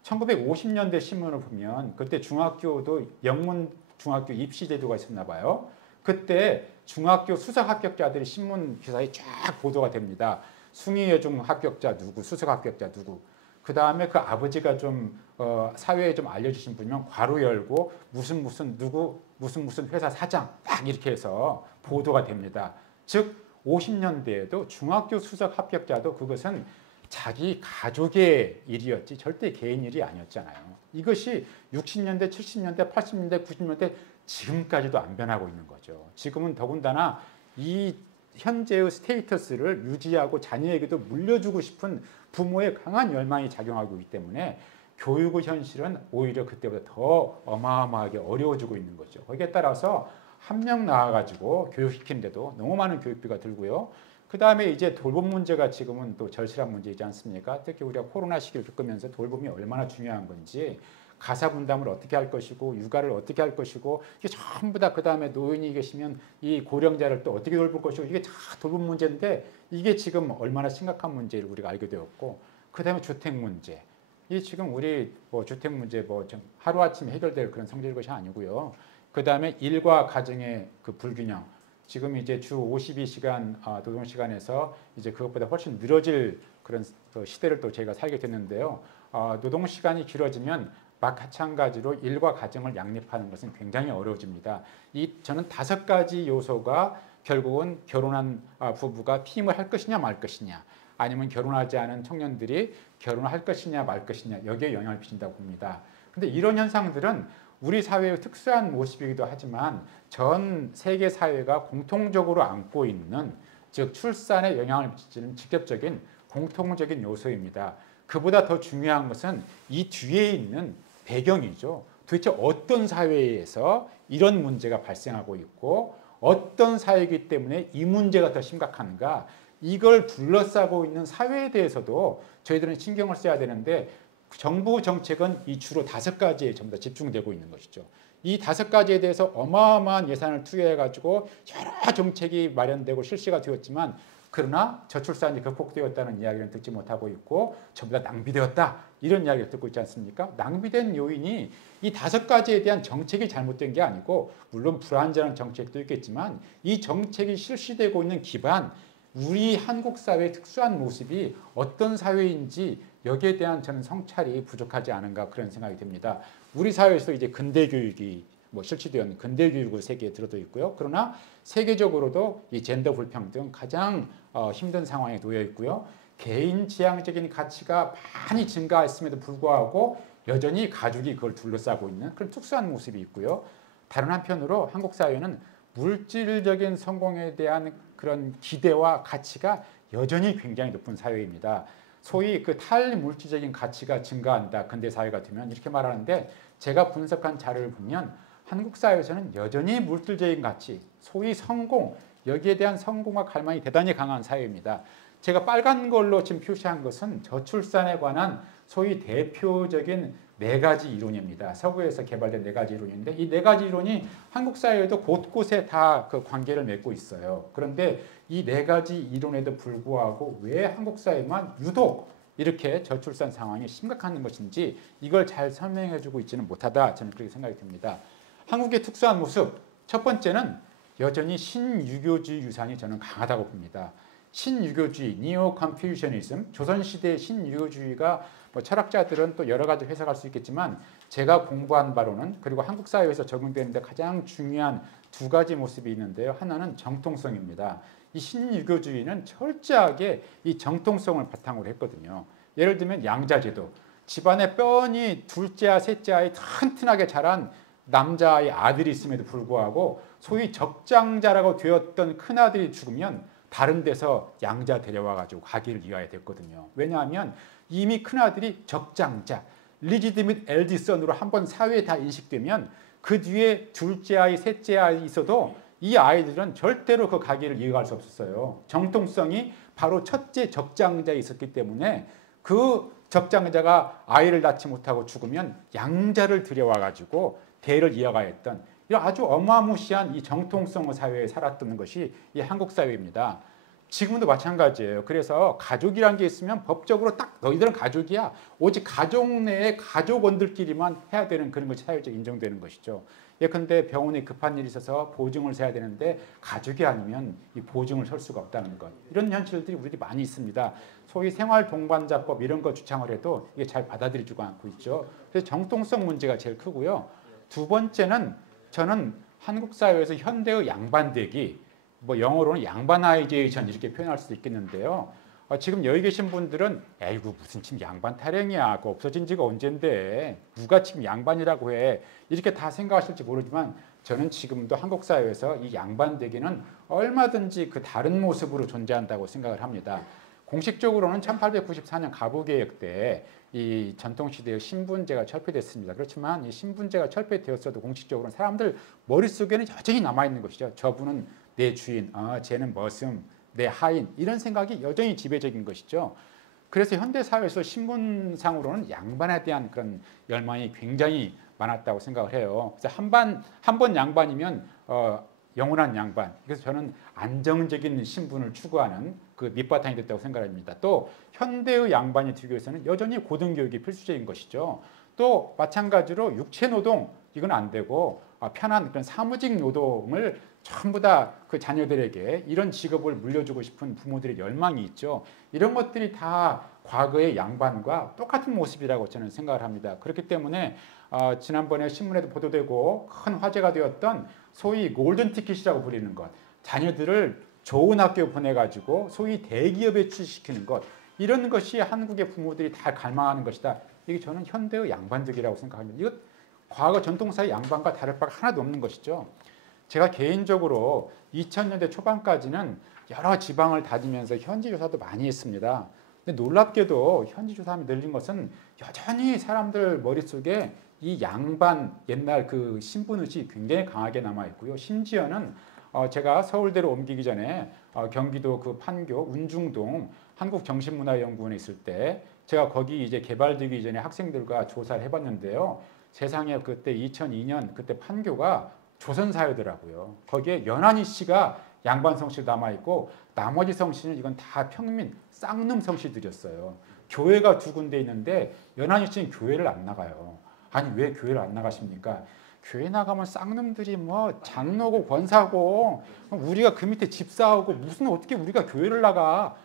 1950년대 신문을 보면 그때 중학교도 영문 중학교 입시 제도가 있었나 봐요. 그때 중학교 수석 합격자들이 신문 기사에 쫙 보도가 됩니다. 숭의여중 합격자 누구, 수석 합격자 누구. 그 다음에 그 아버지가 좀 사회에 좀 알려주신 분이면 괄호 열고 무슨 회사 사장 딱 이렇게 해서 보도가 됩니다. 즉 50년대에도 중학교 수석 합격자도 그것은 자기 가족의 일이었지 절대 개인 일이 아니었잖아요. 이것이 60년대, 70년대, 80년대, 90년대 지금까지도 안 변하고 있는 거죠. 지금은 더군다나 이 현재의 스테이터스를 유지하고 자녀에게도 물려주고 싶은 부모의 강한 열망이 작용하고 있기 때문에 교육의 현실은 오히려 그때보다 더 어마어마하게 어려워지고 있는 거죠. 거기에 따라서 한 명 낳아가지고 교육시키는데도 너무 많은 교육비가 들고요. 그 다음에 이제 돌봄 문제가 지금은 또 절실한 문제이지 않습니까? 특히 우리가 코로나 시기를 겪으면서 돌봄이 얼마나 중요한 건지, 가사 분담을 어떻게 할 것이고 육아를 어떻게 할 것이고 이게 전부 다 그 다음에 노인이 계시면 이 고령자를 또 어떻게 돌볼 것이고 이게 다 돌봄 문제인데 이게 지금 얼마나 심각한 문제를 우리가 알게 되었고, 그 다음에 주택 문제. 이 지금 우리 주택 문제 좀 하루아침에 해결될 그런 성질의 것이 아니고요. 그 다음에 일과 가정의 그 불균형. 지금 이제 주 52시간 노동 시간에서 이제 그것보다 훨씬 늘어질 그런 시대를 또 저희가 살게 됐는데요. 노동 시간이 길어지면 마찬가지로 일과 가정을 양립하는 것은 굉장히 어려워집니다. 저는 5가지 요소가 결국은 결혼한 부부가 피임을 할 것이냐 말 것이냐, 아니면 결혼하지 않은 청년들이 결혼을 할 것이냐 말 것이냐, 여기에 영향을 미친다고 봅니다. 근데 이런 현상들은 우리 사회의 특수한 모습이기도 하지만 전 세계 사회가 공통적으로 안고 있는, 즉 출산에 영향을 미치는 직접적인 공통적인 요소입니다. 그보다 더 중요한 것은 이 뒤에 있는 배경이죠. 도대체 어떤 사회에서 이런 문제가 발생하고 있고 어떤 사회이기 때문에 이 문제가 더 심각한가, 이걸 둘러싸고 있는 사회에 대해서도 저희들은 신경을 써야 되는데 정부 정책은 이 주로 5가지에 전부 다 집중되고 있는 것이죠. 이 5가지에 대해서 어마어마한 예산을 투여해가지고 여러 정책이 마련되고 실시가 되었지만 그러나 저출산이 극복되었다는 이야기는 듣지 못하고 있고 전부 다 낭비되었다 이런 이야기를 듣고 있지 않습니까? 낭비된 요인이 이 5가지에 대한 정책이 잘못된 게 아니고 물론 불완전한 정책도 있겠지만 이 정책이 실시되고 있는 기반 우리 한국 사회의 특수한 모습이 어떤 사회인지 여기에 대한 저는 성찰이 부족하지 않은가 그런 생각이 듭니다. 우리 사회에서 이제 근대 교육이 실시되었는 근대 교육으로 세계에 들어도 있고요. 그러나 세계적으로도 이 젠더 불평등 가장 힘든 상황에 놓여 있고요. 개인 지향적인 가치가 많이 증가했음에도 불구하고 여전히 가족이 그걸 둘러싸고 있는 그런 특수한 모습이 있고요. 다른 한편으로 한국 사회는 물질적인 성공에 대한 그런 기대와 가치가 여전히 굉장히 높은 사회입니다. 소위 그 탈물질적인 가치가 증가한다. 근대 사회가 되면 이렇게 말하는데 제가 분석한 자료를 보면 한국 사회에서는 여전히 물질적인 가치, 소위 성공, 여기에 대한 성공과 갈망이 대단히 강한 사회입니다. 제가 빨간 걸로 지금 표시한 것은 저출산에 관한 소위 대표적인 4가지 이론입니다. 서구에서 개발된 4가지 이론인데 이 4가지 이론이 한국 사회에도 곳곳에 다 그 관계를 맺고 있어요. 그런데 이 4가지 이론에도 불구하고 왜 한국 사회만 유독 이렇게 저출산 상황이 심각한 것인지 이걸 잘 설명해주고 있지는 못하다 저는 그렇게 생각이 듭니다. 한국의 특수한 모습 첫 번째는 여전히 신유교주의 유산이 저는 강하다고 봅니다. 신유교주의, 니오 컨퓨셔니즘, 조선시대의 신유교주의가 철학자들은 또 여러 가지 해석할 수 있겠지만 제가 공부한 바로는 그리고 한국 사회에서 적용되는데 가장 중요한 2가지 모습이 있는데요. 하나는 정통성입니다. 이 신유교주의는 철저하게 이 정통성을 바탕으로 했거든요. 예를 들면 양자제도, 집안에 뻔히 둘째와 셋째아이 튼튼하게 자란 남자아이 아들이 있음에도 불구하고 소위 적장자라고 되었던 큰아들이 죽으면 다른 데서 양자 데려와가지고 가기를 이어야 됐거든요. 왜냐하면 이미 큰아들이 적장자, 리지드밋 엘디선으로 한번 사회에 다 인식되면 그 뒤에 둘째 아이, 셋째 아이 있어도 이 아이들은 절대로 그 가기를 이어갈 수 없었어요. 정통성이 바로 첫째 적장자에 있었기 때문에 그 적장자가 아이를 낳지 못하고 죽으면 양자를 들여와가지고 대를 이어가야 했던 이런 아주 어마무시한 이 정통성 사회에 살았던 것이 이 한국 사회입니다. 지금도 마찬가지예요. 그래서 가족이란 게 있으면 법적으로 딱 너희들은 가족이야. 오직 가족 내에 가족원들끼리만 해야 되는 그런 것이 사회적으로 인정되는 것이죠. 예컨대 병원에 급한 일이 있어서 보증을 서야 되는데 가족이 아니면 이 보증을 설 수가 없다는 것. 이런 현실들이 우리들이 많이 있습니다. 소위 생활동반자법 이런 거 주창을 해도 이게 잘 받아들이지가 않고 있죠. 그래서 정통성 문제가 제일 크고요. 2번째는 저는 한국 사회에서 현대의 양반되기, 영어로는 양반아이제이션 이렇게 표현할 수도 있겠는데요. 지금 여기 계신 분들은 에이구 무슨 지금 양반 타령이야. 그거 없어진 지가 언젠데 누가 지금 양반이라고 해. 이렇게 다 생각하실지 모르지만 저는 지금도 한국 사회에서 이 양반되기는 얼마든지 그 다른 모습으로 존재한다고 생각을 합니다. 공식적으로는 1894년 가부개혁 때 이 전통시대의 신분제가 철폐됐습니다. 그렇지만 이 신분제가 철폐되었어도 공식적으로는 사람들 머릿속에는 여전히 남아있는 것이죠. 저분은 내 주인, 쟤는 머슴, 내 하인 이런 생각이 여전히 지배적인 것이죠. 그래서 현대사회에서 신분상으로는 양반에 대한 그런 열망이 굉장히 많았다고 생각을 해요. 그래서 한 번 양반이면 영원한 양반. 그래서 저는 안정적인 신분을 추구하는 그 밑바탕이 됐다고 생각합니다. 또 현대의 양반이 되기 위해서는 여전히 고등교육이 필수적인 것이죠. 또 마찬가지로 육체노동 이건 안 되고 편한 그런 사무직 노동을 전부 다 그 자녀들에게 이런 직업을 물려주고 싶은 부모들의 열망이 있죠. 이런 것들이 다 과거의 양반과 똑같은 모습이라고 저는 생각을 합니다. 그렇기 때문에 지난번에 신문에도 보도되고 큰 화제가 되었던 소위 골든 티켓이라고 부르는 것, 자녀들을 좋은 학교 보내가지고 소위 대기업에 취직시키는 것, 이런 것이 한국의 부모들이 다 갈망하는 것이다. 이게 저는 현대의 양반적이라고 생각합니다. 이거 과거 전통사의 양반과 다를 바가 하나도 없는 것이죠. 제가 개인적으로 2000년대 초반까지는 여러 지방을 다니면서 현지 조사도 많이 했습니다. 근데 놀랍게도 현지 조사함이 늘린 것은 여전히 사람들 머릿속에 이 양반 옛날 그 신분의식이 굉장히 강하게 남아있고요. 심지어는 제가 서울대로 옮기기 전에 경기도 그 판교 운중동 한국정신문화연구원에 있을 때 제가 거기 이제 개발되기 전에 학생들과 조사를 해봤는데요. 세상에 그때 2002년 그때 판교가 조선사회더라고요. 거기에 연한희 씨가 양반 성씨 남아 있고 나머지 성씨는 이건 다 평민 쌍놈 성씨들이었어요. 교회가 두 군데 있는데 연한희 씨는 교회를 안 나가요. 아니 왜 교회를 안 나가십니까? 교회 나가면 쌍놈들이 뭐 장로고 권사고 우리가 그 밑에 집사하고 무슨 어떻게 우리가 교회를 나가?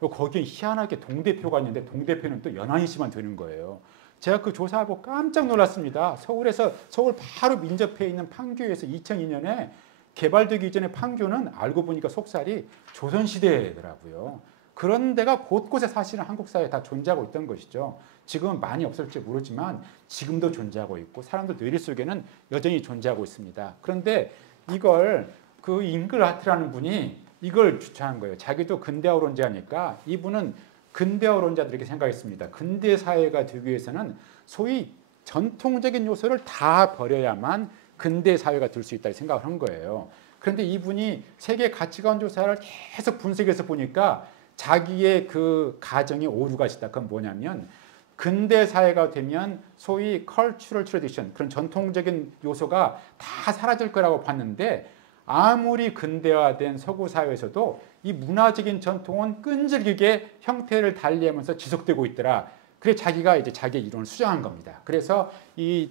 거기에 희한하게 동대표가 있는데 동대표는 또 연한희 씨만 되는 거예요. 제가 그 조사하고 깜짝 놀랐습니다. 서울 바로 민접해 있는 판교에서 2002년에 개발되기 이전에 판교는 알고 보니까 속살이 조선시대더라고요. 그런 데가 곳곳에 사실은 한국 사회에 다 존재하고 있던 것이죠. 지금은 많이 없을지 모르지만 지금도 존재하고 있고 사람들 뇌리 속에는 여전히 존재하고 있습니다. 그런데 이걸 그 잉글하트라는 분이 이걸 주장한 거예요. 자기도 근대화론자니까 이분은 근대화론자들에게 생각했습니다. 근대 사회가 되기 위해서는 소위 전통적인 요소를 다 버려야만 근대 사회가 될 수 있다고 생각을 한 거예요. 그런데 이분이 세계 가치관 조사를 계속 분석해서 보니까 자기의 그 가정의 오류가 있다. 그건 뭐냐면 근대 사회가 되면 소위 cultural tradition 그런 전통적인 요소가 다 사라질 거라고 봤는데 아무리 근대화된 서구 사회에서도 이 문화적인 전통은 끈질기게 형태를 달리하면서 지속되고 있더라. 그래서 자기가 이제 자기의 이론을 수정한 겁니다. 그래서 이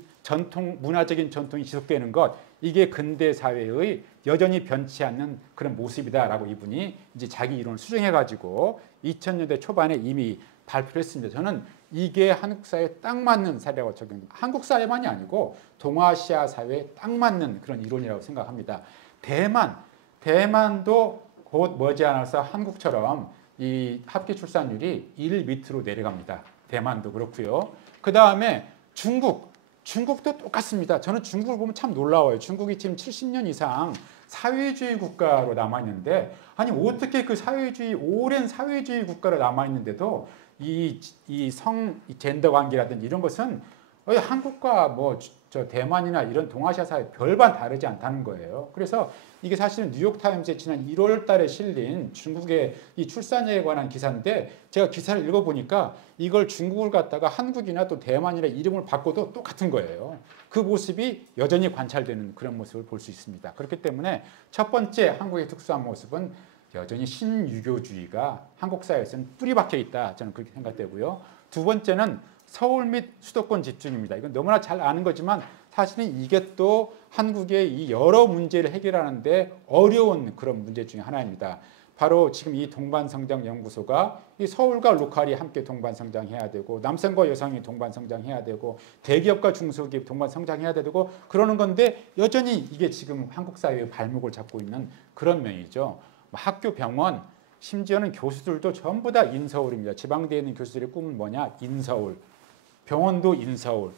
문화적인 전통이 지속되는 것 이게 근대 사회의 여전히 변치 않는 그런 모습이다라고 이분이 이제 자기 이론을 수정해 가지고 2000년대 초반에 이미 발표를 했습니다. 저는 이게 한국 사회에 딱 맞는 사례라고 적용합니다. 한국 사회만이 아니고 동아시아 사회에 딱 맞는 그런 이론이라고 생각합니다. 대만도 곧 머지않아서 한국처럼 이 합계 출산율이 1 밑으로 내려갑니다. 대만도 그렇고요. 그 다음에 중국도 똑같습니다. 저는 중국을 보면 참 놀라워요. 중국이 지금 70년 이상 사회주의 국가로 남아있는데 아니 어떻게 그 오랜 사회주의 국가로 남아있는데도 이 젠더 관계라든지 이런 것은 한국과 뭐 저 대만이나 이런 동아시아 사회 별반 다르지 않다는 거예요. 그래서 이게 사실은 뉴욕타임즈에 지난 1월 달에 실린 중국의 이 출산율에 관한 기사인데 제가 기사를 읽어보니까 이걸 중국을 갖다가 한국이나 또 대만이나 이름을 바꿔도 똑같은 거예요. 그 모습이 여전히 관찰되는 그런 모습을 볼 수 있습니다. 그렇기 때문에 첫 번째 한국의 특수한 모습은 여전히 신유교주의가 한국 사회에서는 뿌리 박혀 있다. 저는 그렇게 생각되고요. 두 번째는 서울 및 수도권 집중입니다. 이건 너무나 잘 아는 거지만 사실은 이게 또 한국의 이 여러 문제를 해결하는데 어려운 그런 문제 중에 하나입니다. 바로 지금 이 동반성장연구소가 이 서울과 로컬이 함께 동반성장해야 되고 남성과 여성이 동반성장해야 되고 대기업과 중소기업 동반성장해야 되고 그러는 건데 여전히 이게 지금 한국 사회의 발목을 잡고 있는 그런 면이죠. 학교, 병원, 심지어는 교수들도 전부 다 인서울입니다. 지방대에 있는 교수들의 꿈은 뭐냐? 인서울. 병원도 인서울.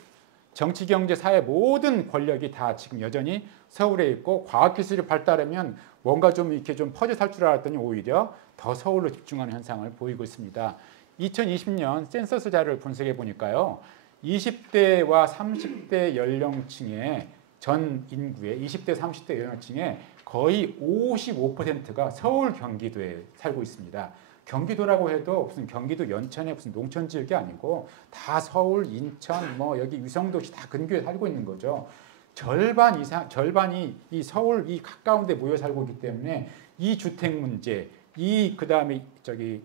정치, 경제, 사회 모든 권력이 다 지금 여전히 서울에 있고 과학기술이 발달하면 뭔가 좀 이렇게 좀 퍼져 살 줄 알았더니 오히려 더 서울로 집중하는 현상을 보이고 있습니다. 2020년 센서스 자료를 분석해 보니까요. 20대와 30대 연령층의 전 인구의 20대, 30대 연령층의 거의 55%가 서울, 경기도에 살고 있습니다. 경기도라고 해도 무슨 경기도 연천의 무슨 농촌 지역이 아니고 다 서울, 인천, 뭐 여기 위성도시 다 근교에 살고 있는 거죠. 절반이 이 서울 이 가까운 데 모여 살고 있기 때문에 이 주택 문제, 그다음에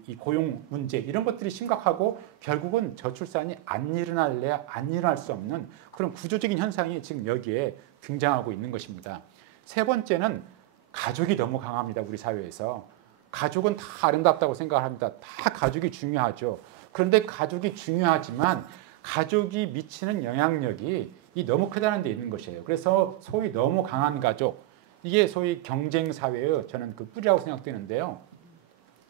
이 고용 문제 이런 것들이 심각하고 결국은 저출산이 안 일어날래야 안 일어날 수 없는 그런 구조적인 현상이 지금 여기에 등장하고 있는 것입니다. 세 번째는 가족이 너무 강합니다. 우리 사회에서. 가족은 다 아름답다고 생각합니다. 다 가족이 중요하죠. 그런데 가족이 중요하지만 가족이 미치는 영향력이 너무 크다는 데 있는 것이에요. 그래서 소위 너무 강한 가족, 이게 소위 경쟁 사회의 저는 그 뿌리라고 생각되는데요.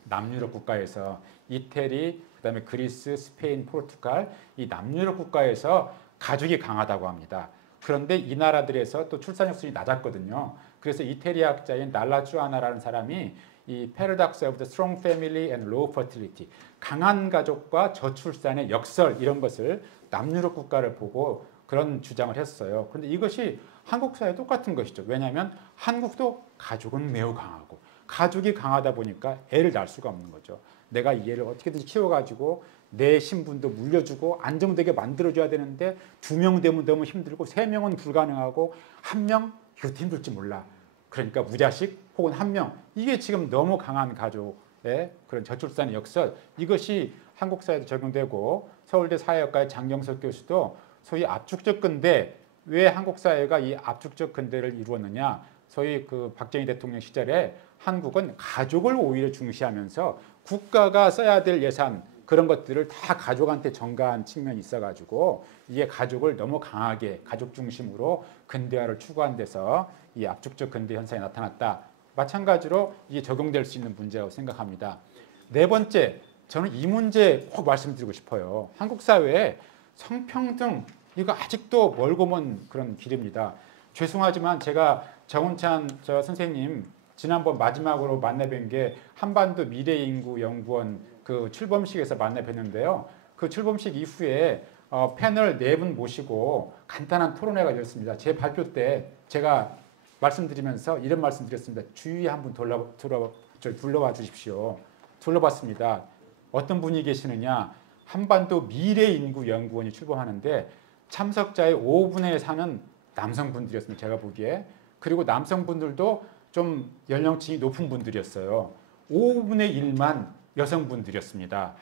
남유럽 국가에서 이태리, 그다음에 그리스, 스페인, 포르투갈 이 남유럽 국가에서 가족이 강하다고 합니다. 그런데 이 나라들에서 또 출산율 수준이 낮았거든요. 그래서 이태리 학자인 날라주아나라는 사람이 이 Paradox of the Strong Family and Low Fertility, 강한 가족과 저출산의 역설 이런 것을 남유럽 국가를 보고 그런 주장을 했어요. 그런데 이것이 한국 사회 똑같은 것이죠. 왜냐하면 한국도 가족은 매우 강하고 가족이 강하다 보니까 애를 낳을 수가 없는 거죠. 내가 이 애를 어떻게든지 키워가지고 내 신분도 물려주고 안정되게 만들어줘야 되는데 2명 되면 너무 힘들고 3명은 불가능하고 1명 이것도 힘들지 몰라. 그러니까 무자식 혹은 1명 이게 지금 너무 강한 가족의 그런 저출산의 역설 이것이 한국 사회도 적용되고 서울대 사회학과의 장경석 교수도 소위 압축적 근대 왜 한국 사회가 이 압축적 근대를 이루었느냐 소위 그 박정희 대통령 시절에 한국은 가족을 오히려 중시하면서 국가가 써야 될 예산 그런 것들을 다 가족한테 전가한 측면이 있어가지고 이게 가족을 너무 강하게 가족 중심으로 근대화를 추구한 데서 이 압축적 근대 현상이 나타났다. 마찬가지로 이게 적용될 수 있는 문제라고 생각합니다. 네 번째, 저는 이 문제 꼭 말씀드리고 싶어요. 한국 사회에 성평등 이거 아직도 멀고 먼 그런 길입니다. 죄송하지만 제가 정운찬 선생님 지난번 마지막으로 만나뵌 게 한반도 미래인구연구원 그 출범식에서 만나뵀는데요. 그 출범식 이후에 패널 4분 모시고 간단한 토론회가 열렸습니다. 제 발표 때 제가 말씀드리면서 이런 말씀 드렸습니다. 주위에 한번 둘러봐 주십시오. 둘러봤습니다. 어떤 분이 계시느냐. 한반도 미래인구연구원이 출범하는데 참석자의 5분의 4는 남성분들이었습니다. 제가 보기에. 그리고 남성분들도 좀 연령층이 높은 분들이었어요. 5분의 1만 여성분들이었습니다.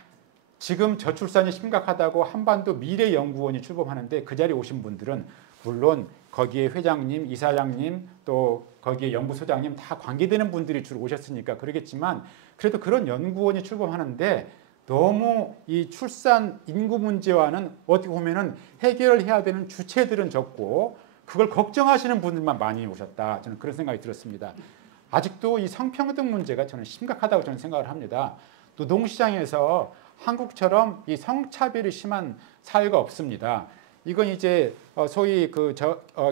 지금 저출산이 심각하다고 한반도 미래연구원이 출범하는데 그 자리에 오신 분들은 물론 거기에 회장님, 이사장님 또 거기에 연구소장님 다 관계되는 분들이 주로 오셨으니까 그러겠지만 그래도 그런 연구원이 출범하는데 너무 이 출산 인구 문제와는 어떻게 보면은 해결을 해야 되는 주체들은 적고 그걸 걱정하시는 분들만 많이 오셨다. 저는 그런 생각이 들었습니다. 아직도 이 성평등 문제가 저는 심각하다고 저는 생각을 합니다. 노동시장에서 한국처럼 이 성차별이 심한 사회가 없습니다. 이건 이제 소위 그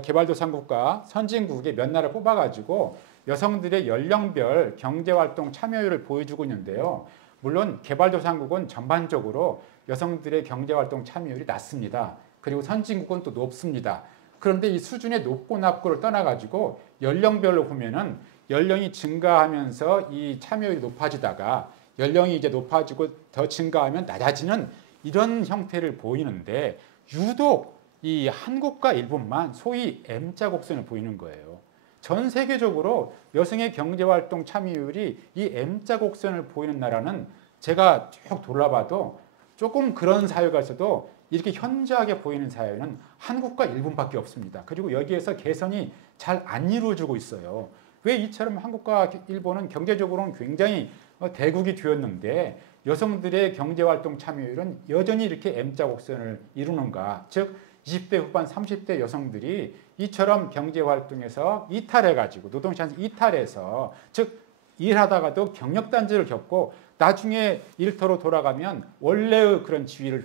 개발도상국과 선진국의 몇 나라를 뽑아가지고 여성들의 연령별 경제활동 참여율을 보여주고 있는데요. 물론 개발도상국은 전반적으로 여성들의 경제활동 참여율이 낮습니다. 그리고 선진국은 또 높습니다. 그런데 이 수준의 높고 낮고를 떠나가지고 연령별로 보면은 연령이 증가하면서 이 참여율이 높아지다가 연령이 이제 높아지고 더 증가하면 낮아지는 이런 형태를 보이는데 유독 이 한국과 일본만 소위 M자 곡선을 보이는 거예요. 전 세계적으로 여성의 경제활동 참여율이 이 M자 곡선을 보이는 나라는 제가 쭉 돌아봐도 조금 그런 사회가 있어도 이렇게 현저하게 보이는 사회는 한국과 일본밖에 없습니다. 그리고 여기에서 개선이 잘 안 이루어지고 있어요. 왜 이처럼 한국과 일본은 경제적으로는 굉장히 대국이 되었는데 여성들의 경제활동 참여율은 여전히 이렇게 M자 곡선을 이루는가. 즉 20대 후반 30대 여성들이 이처럼 경제활동에서 이탈해가지고 노동시장에서 이탈해서 즉 일하다가도 경력단절을 겪고 나중에 일터로 돌아가면 원래의 그런 지위를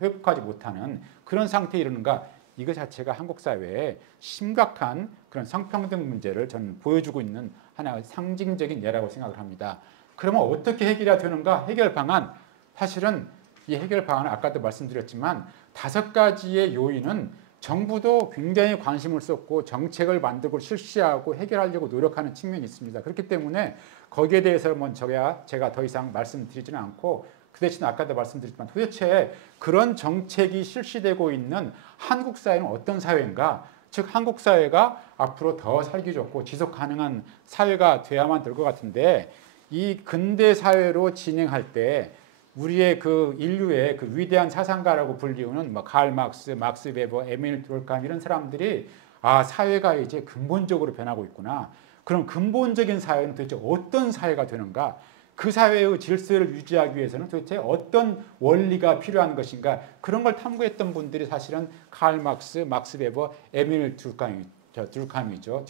회복하지 못하는 그런 상태에 이르는가. 이거 자체가 한국 사회에 심각한 그런 성평등 문제를 저는 보여주고 있는 하나의 상징적인 예라고 생각을 합니다. 그러면 어떻게 해결해야 되는가? 해결 방안. 사실은 이 해결 방안은 아까도 말씀드렸지만 5가지의 요인은 정부도 굉장히 관심을 쏟고 정책을 만들고 실시하고 해결하려고 노력하는 측면이 있습니다. 그렇기 때문에 거기에 대해서는 제가 더 이상 말씀드리지는 않고 그 대신 아까도 말씀드렸지만 도대체 그런 정책이 실시되고 있는 한국 사회는 어떤 사회인가? 즉 한국 사회가 앞으로 더 살기 좋고 지속 가능한 사회가 돼야만 될 것 같은데 이 근대 사회로 진행할 때 우리의 그 인류의 그 위대한 사상가라고 불리우는 칼 막스, 막스 베버, 에밀 durkheim 이런 사람들이 사회가 이제 근본적으로 변하고 있구나. 그럼 근본적인 사회는 도대체 어떤 사회가 되는가? 그 사회의 질서를 유지하기 위해서는 도대체 어떤 원리가 필요한 것인가? 그런 걸 탐구했던 분들이 사실은 칼 막스, 막스 베버, 에밀 듀르켐이죠.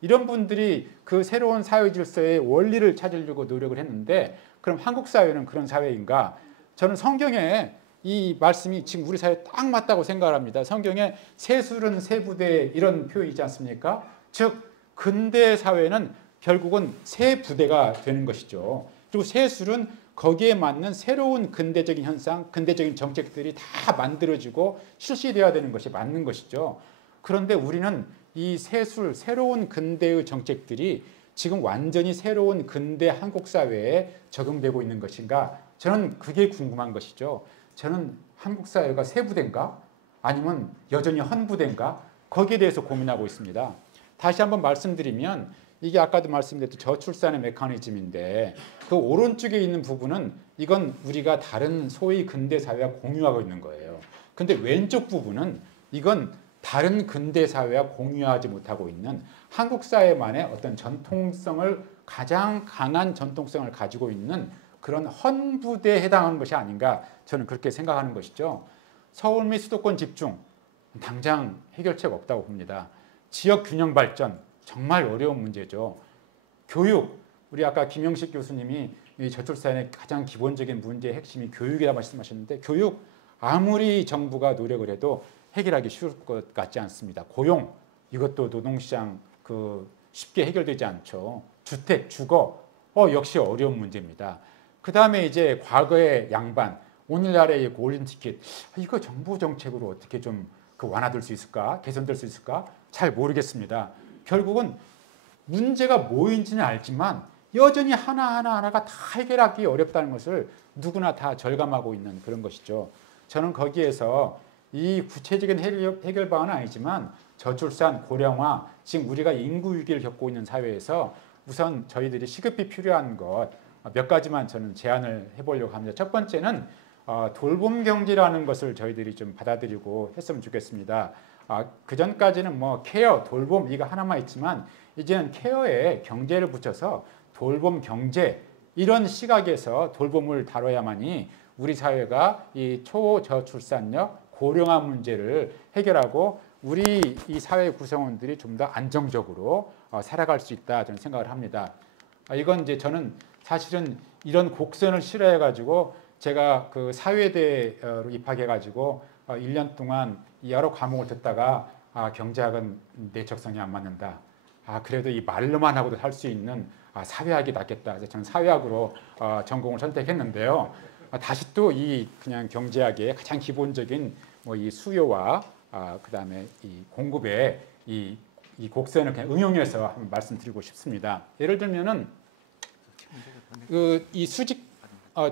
이런 분들이 그 새로운 사회 질서의 원리를 찾으려고 노력을 했는데 그럼 한국 사회는 그런 사회인가? 저는 성경에 이 말씀이 지금 우리 사회에 딱 맞다고 생각을 합니다. 성경에 세술은 세부대 이런 표현이지 않습니까? 즉 근대 사회는 결국은 세 부대가 되는 것이죠. 그리고 세술은 거기에 맞는 새로운 근대적인 현상, 근대적인 정책들이 다 만들어지고 실시되어야 되는 것이 맞는 것이죠. 그런데 우리는 이 새로운 근대의 정책들이 지금 완전히 새로운 근대 한국 사회에 적용되고 있는 것인가? 저는 그게 궁금한 것이죠. 저는 한국 사회가 세부된가? 아니면 여전히 헌부된가? 거기에 대해서 고민하고 있습니다. 다시 한번 말씀드리면 이게 아까도 말씀드렸던 저출산의 메커니즘인데 그 오른쪽에 있는 부분은 이건 우리가 다른 소위 근대 사회와 공유하고 있는 거예요. 근데 왼쪽 부분은 이건 다른 근대 사회와 공유하지 못하고 있는 한국 사회만의 어떤 전통성을 가장 강한 전통성을 가지고 있는 그런 헌부대에 해당하는 것이 아닌가 저는 그렇게 생각하는 것이죠. 서울 및 수도권 집중 당장 해결책 없다고 봅니다. 지역 균형 발전 정말 어려운 문제죠. 교육 우리 아까 김영식 교수님이 이 저출산의 가장 기본적인 문제의 핵심이 교육이라고 말씀하셨는데 교육 아무리 정부가 노력을 해도 해결하기 쉬울 것 같지 않습니다. 고용 이것도 노동시장 쉽게 해결되지 않죠. 주택, 주거 역시 어려운 문제입니다. 그 다음에 이제 과거의 양반 오늘날의 골든 티켓 이거 정부 정책으로 어떻게 좀 완화될 수 있을까? 개선될 수 있을까? 잘 모르겠습니다. 결국은 문제가 뭐인지는 알지만 여전히 하나하나가 다 해결하기 어렵다는 것을 누구나 다 절감하고 있는 그런 것이죠. 저는 거기에서 이 구체적인 해결 방안은 아니지만 저출산, 고령화, 지금 우리가 인구 위기를 겪고 있는 사회에서 우선 저희들이 시급히 필요한 것 몇 가지만 저는 제안을 해보려고 합니다. 첫 번째는 돌봄 경제라는 것을 저희들이 좀 받아들이고 했으면 좋겠습니다. 그 전까지는 뭐 케어, 돌봄 이거 하나만 있지만 이제는 케어에 경제를 붙여서 돌봄 경제 이런 시각에서 돌봄을 다뤄야만이 우리 사회가 이 초저출산력 고령화 문제를 해결하고 우리 이 사회 구성원들이 좀 더 안정적으로 살아갈 수 있다 저는 생각을 합니다. 이건 이제 저는 사실은 이런 곡선을 싫어해가지고 제가 그 사회대로 입학해가지고 1년 동안 여러 과목을 듣다가 경제학은 내 적성이 안 맞는다. 그래도 이 말로만 하고도 할 수 있는 사회학이 낫겠다. 그래서 저는 사회학으로 전공을 선택했는데요. 다시 또 이 그냥 경제학의 가장 기본적인 뭐 이 수요와 그다음에 이 공급의 이 곡선을 그냥 응용해서 한번 말씀드리고 싶습니다. 예를 들면은 이 수직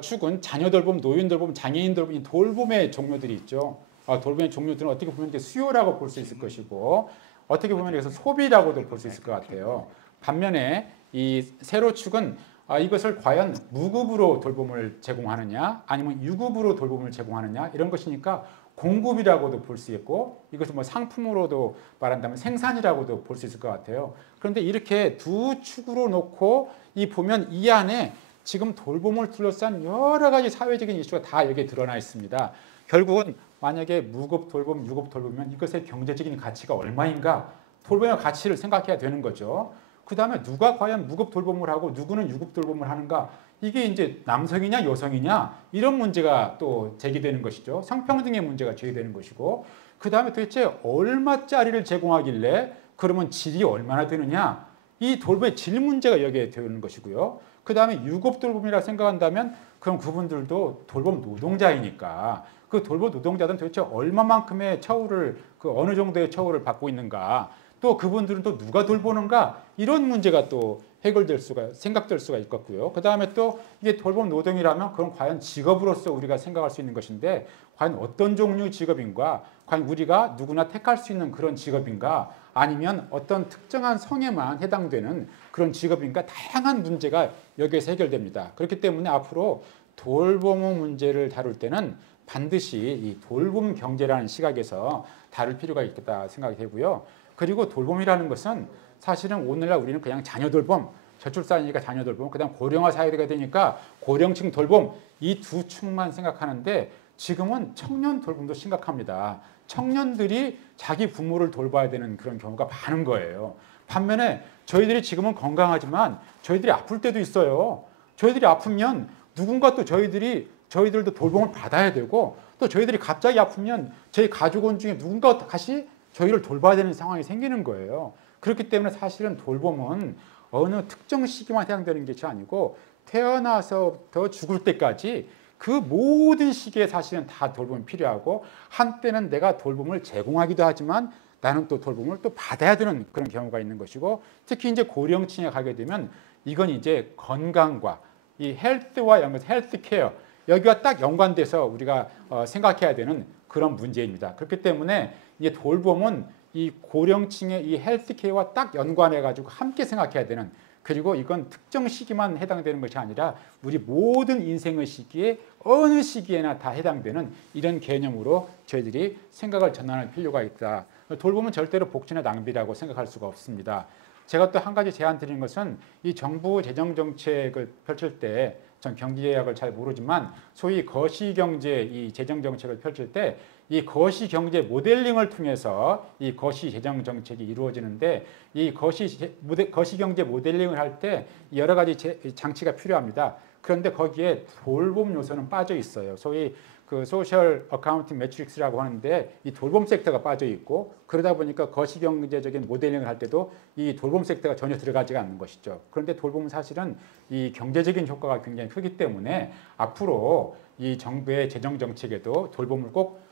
축은 자녀 돌봄, 노인 돌봄, 장애인 돌봄 이 돌봄의 종류들이 있죠. 돌봄의 종류들은 어떻게 보면 이렇게 수요라고 볼 수 있을 것이고 어떻게 보면 그래서 소비라고도 볼 수 있을 것 같아요. 반면에 이 세로축은 이것을 과연 무급으로 돌봄을 제공하느냐 아니면 유급으로 돌봄을 제공하느냐 이런 것이니까 공급이라고도 볼 수 있고 이것을 뭐 상품으로도 말한다면 생산이라고도 볼 수 있을 것 같아요. 그런데 이렇게 두 축으로 놓고 보면 이 안에 지금 돌봄을 둘러싼 여러 가지 사회적인 이슈가 다 여기에 드러나 있습니다. 결국은 만약에 무급 돌봄, 유급 돌봄이면 이것의 경제적인 가치가 얼마인가 돌봄의 가치를 생각해야 되는 거죠. 그 다음에 누가 과연 무급 돌봄을 하고 누구는 유급 돌봄을 하는가 이게 이제 남성이냐 여성이냐 이런 문제가 또 제기되는 것이죠. 성평등의 문제가 제기되는 것이고 그 다음에 도대체 얼마짜리를 제공하길래 그러면 질이 얼마나 되느냐 이 돌봄의 질 문제가 여기에 되는 것이고요. 그 다음에 유급 돌봄이라 생각한다면 그럼 그분들도 돌봄 노동자이니까 그 돌봄 노동자들은 도대체 얼마만큼의 처우를 어느 정도의 처우를 받고 있는가 또 그분들은 또 누가 돌보는가 이런 문제가 또 생각될 수가 있겠고요. 그 다음에 또 이게 돌봄 노동이라면 그럼 과연 직업으로서 우리가 생각할 수 있는 것인데 과연 어떤 종류 직업인가 과연 우리가 누구나 택할 수 있는 그런 직업인가 아니면 어떤 특정한 성에만 해당되는 그런 직업인가 다양한 문제가 여기에서 해결됩니다. 그렇기 때문에 앞으로 돌봄 문제를 다룰 때는 반드시 이 돌봄 경제라는 시각에서 다룰 필요가 있겠다 생각이 되고요. 그리고 돌봄이라는 것은 사실은 오늘날 우리는 그냥 자녀 돌봄, 저출산이니까 자녀 돌봄, 그다음 고령화 사회가 되니까 고령층 돌봄 이 두 축만 생각하는데 지금은 청년 돌봄도 심각합니다. 청년들이 자기 부모를 돌봐야 되는 그런 경우가 많은 거예요. 반면에 저희들이 지금은 건강하지만 저희들이 아플 때도 있어요. 저희들이 아프면 누군가 또 저희들도 돌봄을 받아야 되고 또 저희들이 갑자기 아프면 저희 가족원 중에 누군가 다시 저희를 돌봐야 되는 상황이 생기는 거예요. 그렇기 때문에 사실은 돌봄은 어느 특정 시기만 해당되는 것이 아니고 태어나서부터 죽을 때까지 그 모든 시기에 사실은 다 돌봄이 필요하고, 한때는 내가 돌봄을 제공하기도 하지만 나는 또 돌봄을 또 받아야 되는 그런 경우가 있는 것이고, 특히 이제 고령층에 가게 되면 이건 이제 건강과 이 헬스와 연관해서 헬스 케어, 여기와 딱 연관돼서 우리가 생각해야 되는 그런 문제입니다. 그렇기 때문에 이제 돌봄은 이 고령층의 이 헬스 케어와 딱 연관해 가지고 함께 생각해야 되는, 그리고 이건 특정 시기만 해당되는 것이 아니라 우리 모든 인생의 시기에 어느 시기에나 다 해당되는 이런 개념으로 저희들이 생각을 전환할 필요가 있다. 돌봄은 절대로 복지나 낭비라고 생각할 수가 없습니다. 제가 또 한 가지 제안 드리는 것은, 이 정부 재정 정책을 펼칠 때, 전 경제학을 잘 모르지만 소위 거시경제 이 재정 정책을 펼칠 때 이 거시경제 모델링을 통해서 이 거시 재정 정책이 이루어지는데, 이 거시경제 모델링을 할 때 여러 가지 장치가 필요합니다. 그런데 거기에 돌봄 요소는 빠져 있어요. 소위 그 소셜 어카운팅 매트릭스라고 하는데 이 돌봄 섹터가 빠져 있고, 그러다 보니까 거시경제적인 모델링을 할 때도 이 돌봄 섹터가 전혀 들어가지가 않는 것이죠. 그런데 돌봄은 사실은 이 경제적인 효과가 굉장히 크기 때문에 앞으로 이 정부의 재정 정책에도 돌봄을 꼭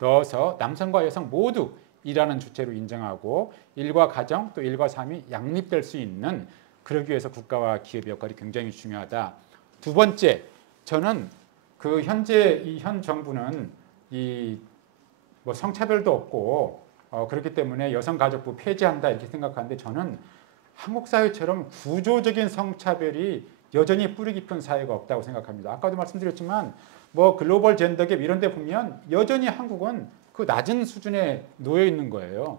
넣어서 남성과 여성 모두 일하는 주체로 인정하고 일과 가정 또 일과 삶이 양립될 수 있는, 그러기 위해서 국가와 기업의 역할이 굉장히 중요하다. 두 번째, 저는 그 현 정부는 이 뭐 성차별도 없고 그렇기 때문에 여성가족부 폐지한다 이렇게 생각하는데, 저는 한국 사회처럼 구조적인 성차별이 여전히 뿌리 깊은 사회가 없다고 생각합니다. 아까도 말씀드렸지만 뭐 글로벌 젠더갭 이런 데 보면 여전히 한국은 그 낮은 수준에 놓여 있는 거예요.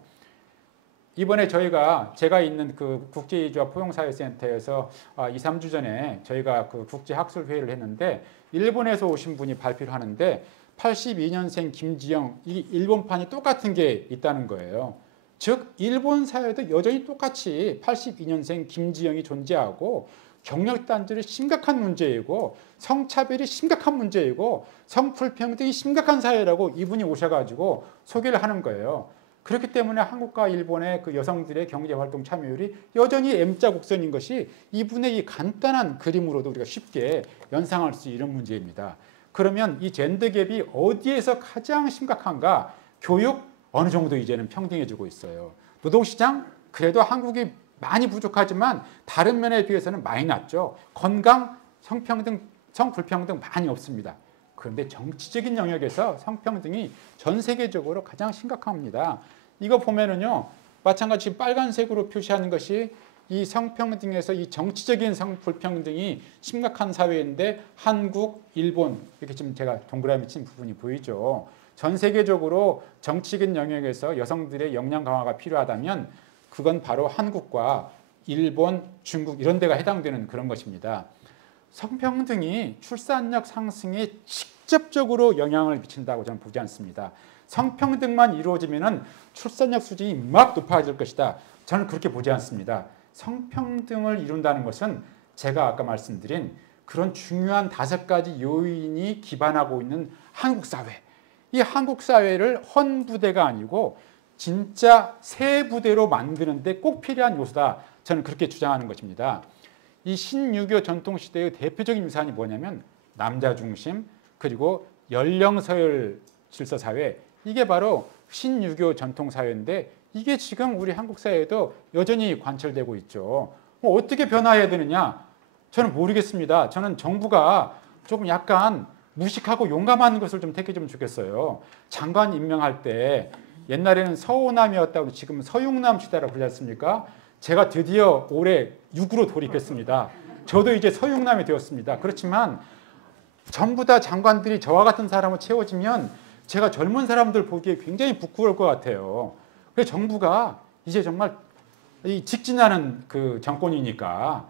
이번에 제가 있는 그 국제이주와 포용사회센터에서 2, 3주 전에 저희가 그 국제학술회의를 했는데, 일본에서 오신 분이 발표를 하는데 82년생 김지영, 이 일본판이 똑같은 게 있다는 거예요. 즉 일본 사회도 여전히 똑같이 82년생 김지영이 존재하고, 경력단절이 심각한 문제이고 성차별이 심각한 문제이고 성불평등이 심각한 사회라고 이분이 오셔가지고 소개를 하는 거예요. 그렇기 때문에 한국과 일본의 그 여성들의 경제활동 참여율이 여전히 M자 곡선인 것이 이분의 이 간단한 그림으로도 우리가 쉽게 연상할 수 있는 문제입니다. 그러면 이 젠더갭이 어디에서 가장 심각한가? 교육 어느 정도 이제는 평등해지고 있어요. 노동시장 그래도 한국이 많이 부족하지만 다른 면에 비해서는 많이 낮죠. 건강, 성평등, 성불평등 많이 없습니다. 그런데 정치적인 영역에서 성평등이 전 세계적으로 가장 심각합니다. 이거 보면은요, 마찬가지 빨간색으로 표시하는 것이 이 성평등에서 이 정치적인 성불평등이 심각한 사회인데, 한국, 일본 이렇게 지금 제가 동그라미 친 부분이 보이죠. 전 세계적으로 정치적인 영역에서 여성들의 역량 강화가 필요하다면 그건 바로 한국과 일본, 중국 이런 데가 해당되는 그런 것입니다. 성평등이 출산력 상승에 직접적으로 영향을 미친다고 저는 보지 않습니다. 성평등만 이루어지면 출산력 수준이 막 높아질 것이다. 저는 그렇게 보지 않습니다. 성평등을 이룬다는 것은 제가 아까 말씀드린 그런 중요한 5가지 요인이 기반하고 있는 한국 사회, 이 한국 사회를 헌부대가 아니고 진짜 새 부대로 만드는 데 꼭 필요한 요소다. 저는 그렇게 주장하는 것입니다. 이 신유교 전통시대의 대표적인 유산이 뭐냐면 남자 중심 그리고 연령서열 질서사회, 이게 바로 신유교 전통사회인데 이게 지금 우리 한국 사회에도 여전히 관철되고 있죠. 어떻게 변화해야 되느냐? 저는 모르겠습니다. 저는 정부가 조금 약간 무식하고 용감한 것을 좀 택해주면 좋겠어요. 장관 임명할 때 옛날에는 서호남이었다고 지금 서육남 시대라고 그러지 않습니까? 제가 드디어 올해 6으로 돌입했습니다. 저도 이제 서육남이 되었습니다. 그렇지만 전부 다 장관들이 저와 같은 사람을 채워지면 제가 젊은 사람들 보기에 굉장히 부끄러울 것 같아요. 그래서 정부가 이제 정말 직진하는 그 정권이니까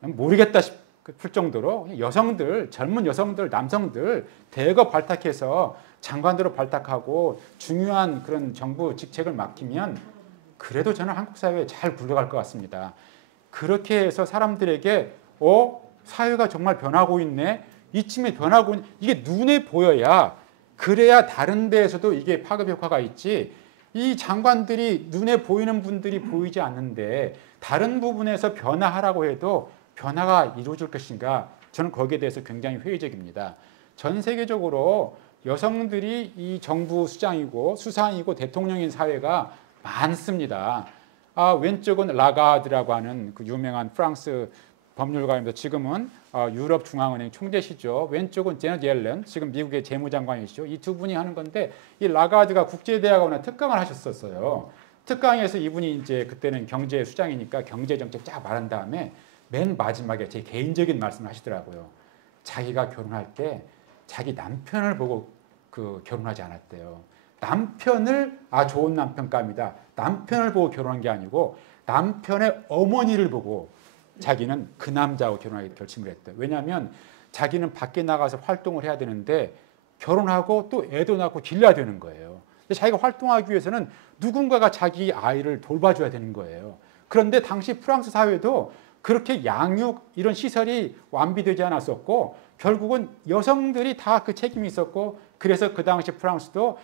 모르겠다 싶을 정도로 여성들, 젊은 여성들, 남성들 대거 발탁해서 장관으로 발탁하고 중요한 그런 정부 직책을 맡기면 그래도 저는 한국 사회에 잘 굴러갈 것 같습니다. 그렇게 해서 사람들에게 사회가 정말 변하고 있네, 이쯤에 변하고 있네, 이게 눈에 보여야, 그래야 다른 데에서도 이게 파급 효과가 있지. 이 장관들이 눈에 보이는 분들이 보이지 않는데 다른 부분에서 변화하라고 해도 변화가 이루어질 것인가? 저는 거기에 대해서 굉장히 회의적입니다. 전 세계적으로 여성들이 이 정부 수장이고 수상이고 대통령인 사회가 많습니다. 왼쪽은 라가드라고 하는 그 유명한 프랑스 법률가입니다. 지금은 유럽 중앙은행 총재시죠. 왼쪽은 제넷 옐런, 지금 미국의 재무장관이시죠. 이 두 분이 하는 건데 이 라가드가 국제대학원에 특강을 하셨었어요. 특강에서 이분이 이제 그때는 경제 수장이니까 경제 정책 쫙 말한 다음에 맨 마지막에 제 개인적인 말씀을 하시더라고요. 자기가 결혼할 때 자기 남편을 보고 결혼하지 않았대요. 남편을 좋은 남편감이다. 남편을 보고 결혼한 게 아니고 남편의 어머니를 보고 자기는 그 남자하고 결혼하기 결심을 했대요. 왜냐하면 자기는 밖에 나가서 활동을 해야 되는데 결혼하고 또 애도 낳고 길러야 되는 거예요. 근데 자기가 활동하기 위해서는 누군가가 자기 아이를 돌봐줘야 되는 거예요. 그런데 당시 프랑스 사회도 그렇게 양육 이런 시설이 완비되지 않았었고 결국은 여성들이 다 그 책임이 있었고 그래서 그 당시 프랑스도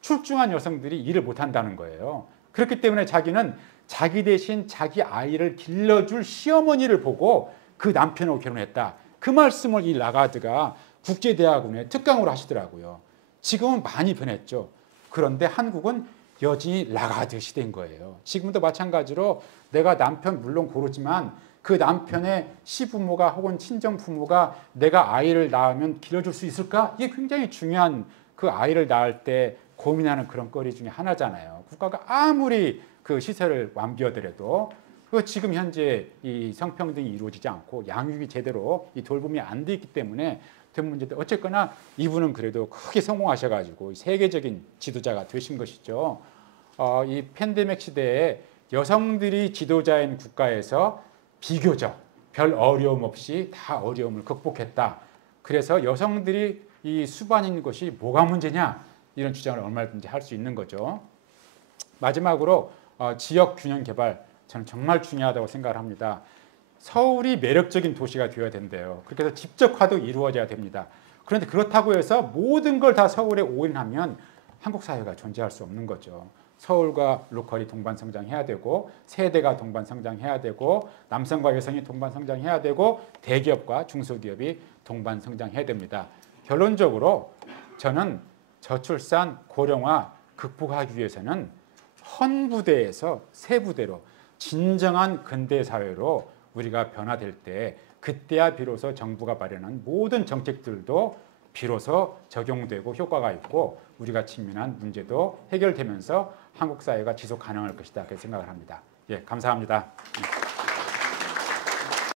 출중한 여성들이 일을 못한다는 거예요. 그렇기 때문에 자기는 자기 대신 자기 아이를 길러줄 시어머니를 보고 그 남편하고 결혼했다. 그 말씀을 이 라가드가 국제대학원에 특강으로 하시더라고요. 지금은 많이 변했죠. 그런데 한국은 여전히 라가드 시대인 거예요. 지금도 마찬가지로 내가 남편 물론 고르지만 그 남편의 시부모가 혹은 친정부모가 내가 아이를 낳으면 길러줄 수 있을까? 이게 굉장히 중요한 그 아이를 낳을 때 고민하는 그런 거리 중에 하나잖아요. 국가가 아무리 그 시설을 완비하더라도 지금 현재 이 성평등이 이루어지지 않고 양육이 제대로 이 돌봄이 안 돼 있기 때문에 된 문제들 어쨌거나 이분은 그래도 크게 성공하셔가지고 세계적인 지도자가 되신 것이죠. 이 팬데믹 시대에 여성들이 지도자인 국가에서 비교적 별 어려움 없이 다 어려움을 극복했다. 그래서 여성들이 이 수반인 것이 뭐가 문제냐 이런 주장을 얼마든지 할 수 있는 거죠. 마지막으로 지역 균형 개발 저는 정말 중요하다고 생각을 합니다. 서울이 매력적인 도시가 되어야 된대요. 그렇게 해서 집적화도 이루어져야 됩니다. 그런데 그렇다고 해서 모든 걸 다 서울에 올인하면 한국 사회가 존재할 수 없는 거죠. 서울과 로컬이 동반 성장해야 되고 세대가 동반 성장해야 되고 남성과 여성이 동반 성장해야 되고 대기업과 중소기업이 동반 성장해야 됩니다. 결론적으로 저는 저출산 고령화 극복하기 위해서는 헌부대에서 세부대로 진정한 근대 사회로 우리가 변화될 때 그때야 비로소 정부가 마련한 모든 정책들도 비로소 적용되고 효과가 있고 우리가 직면한 문제도 해결되면서 한국 사회가 지속 가능할 것이다. 그렇게 생각을 합니다. 예, 감사합니다.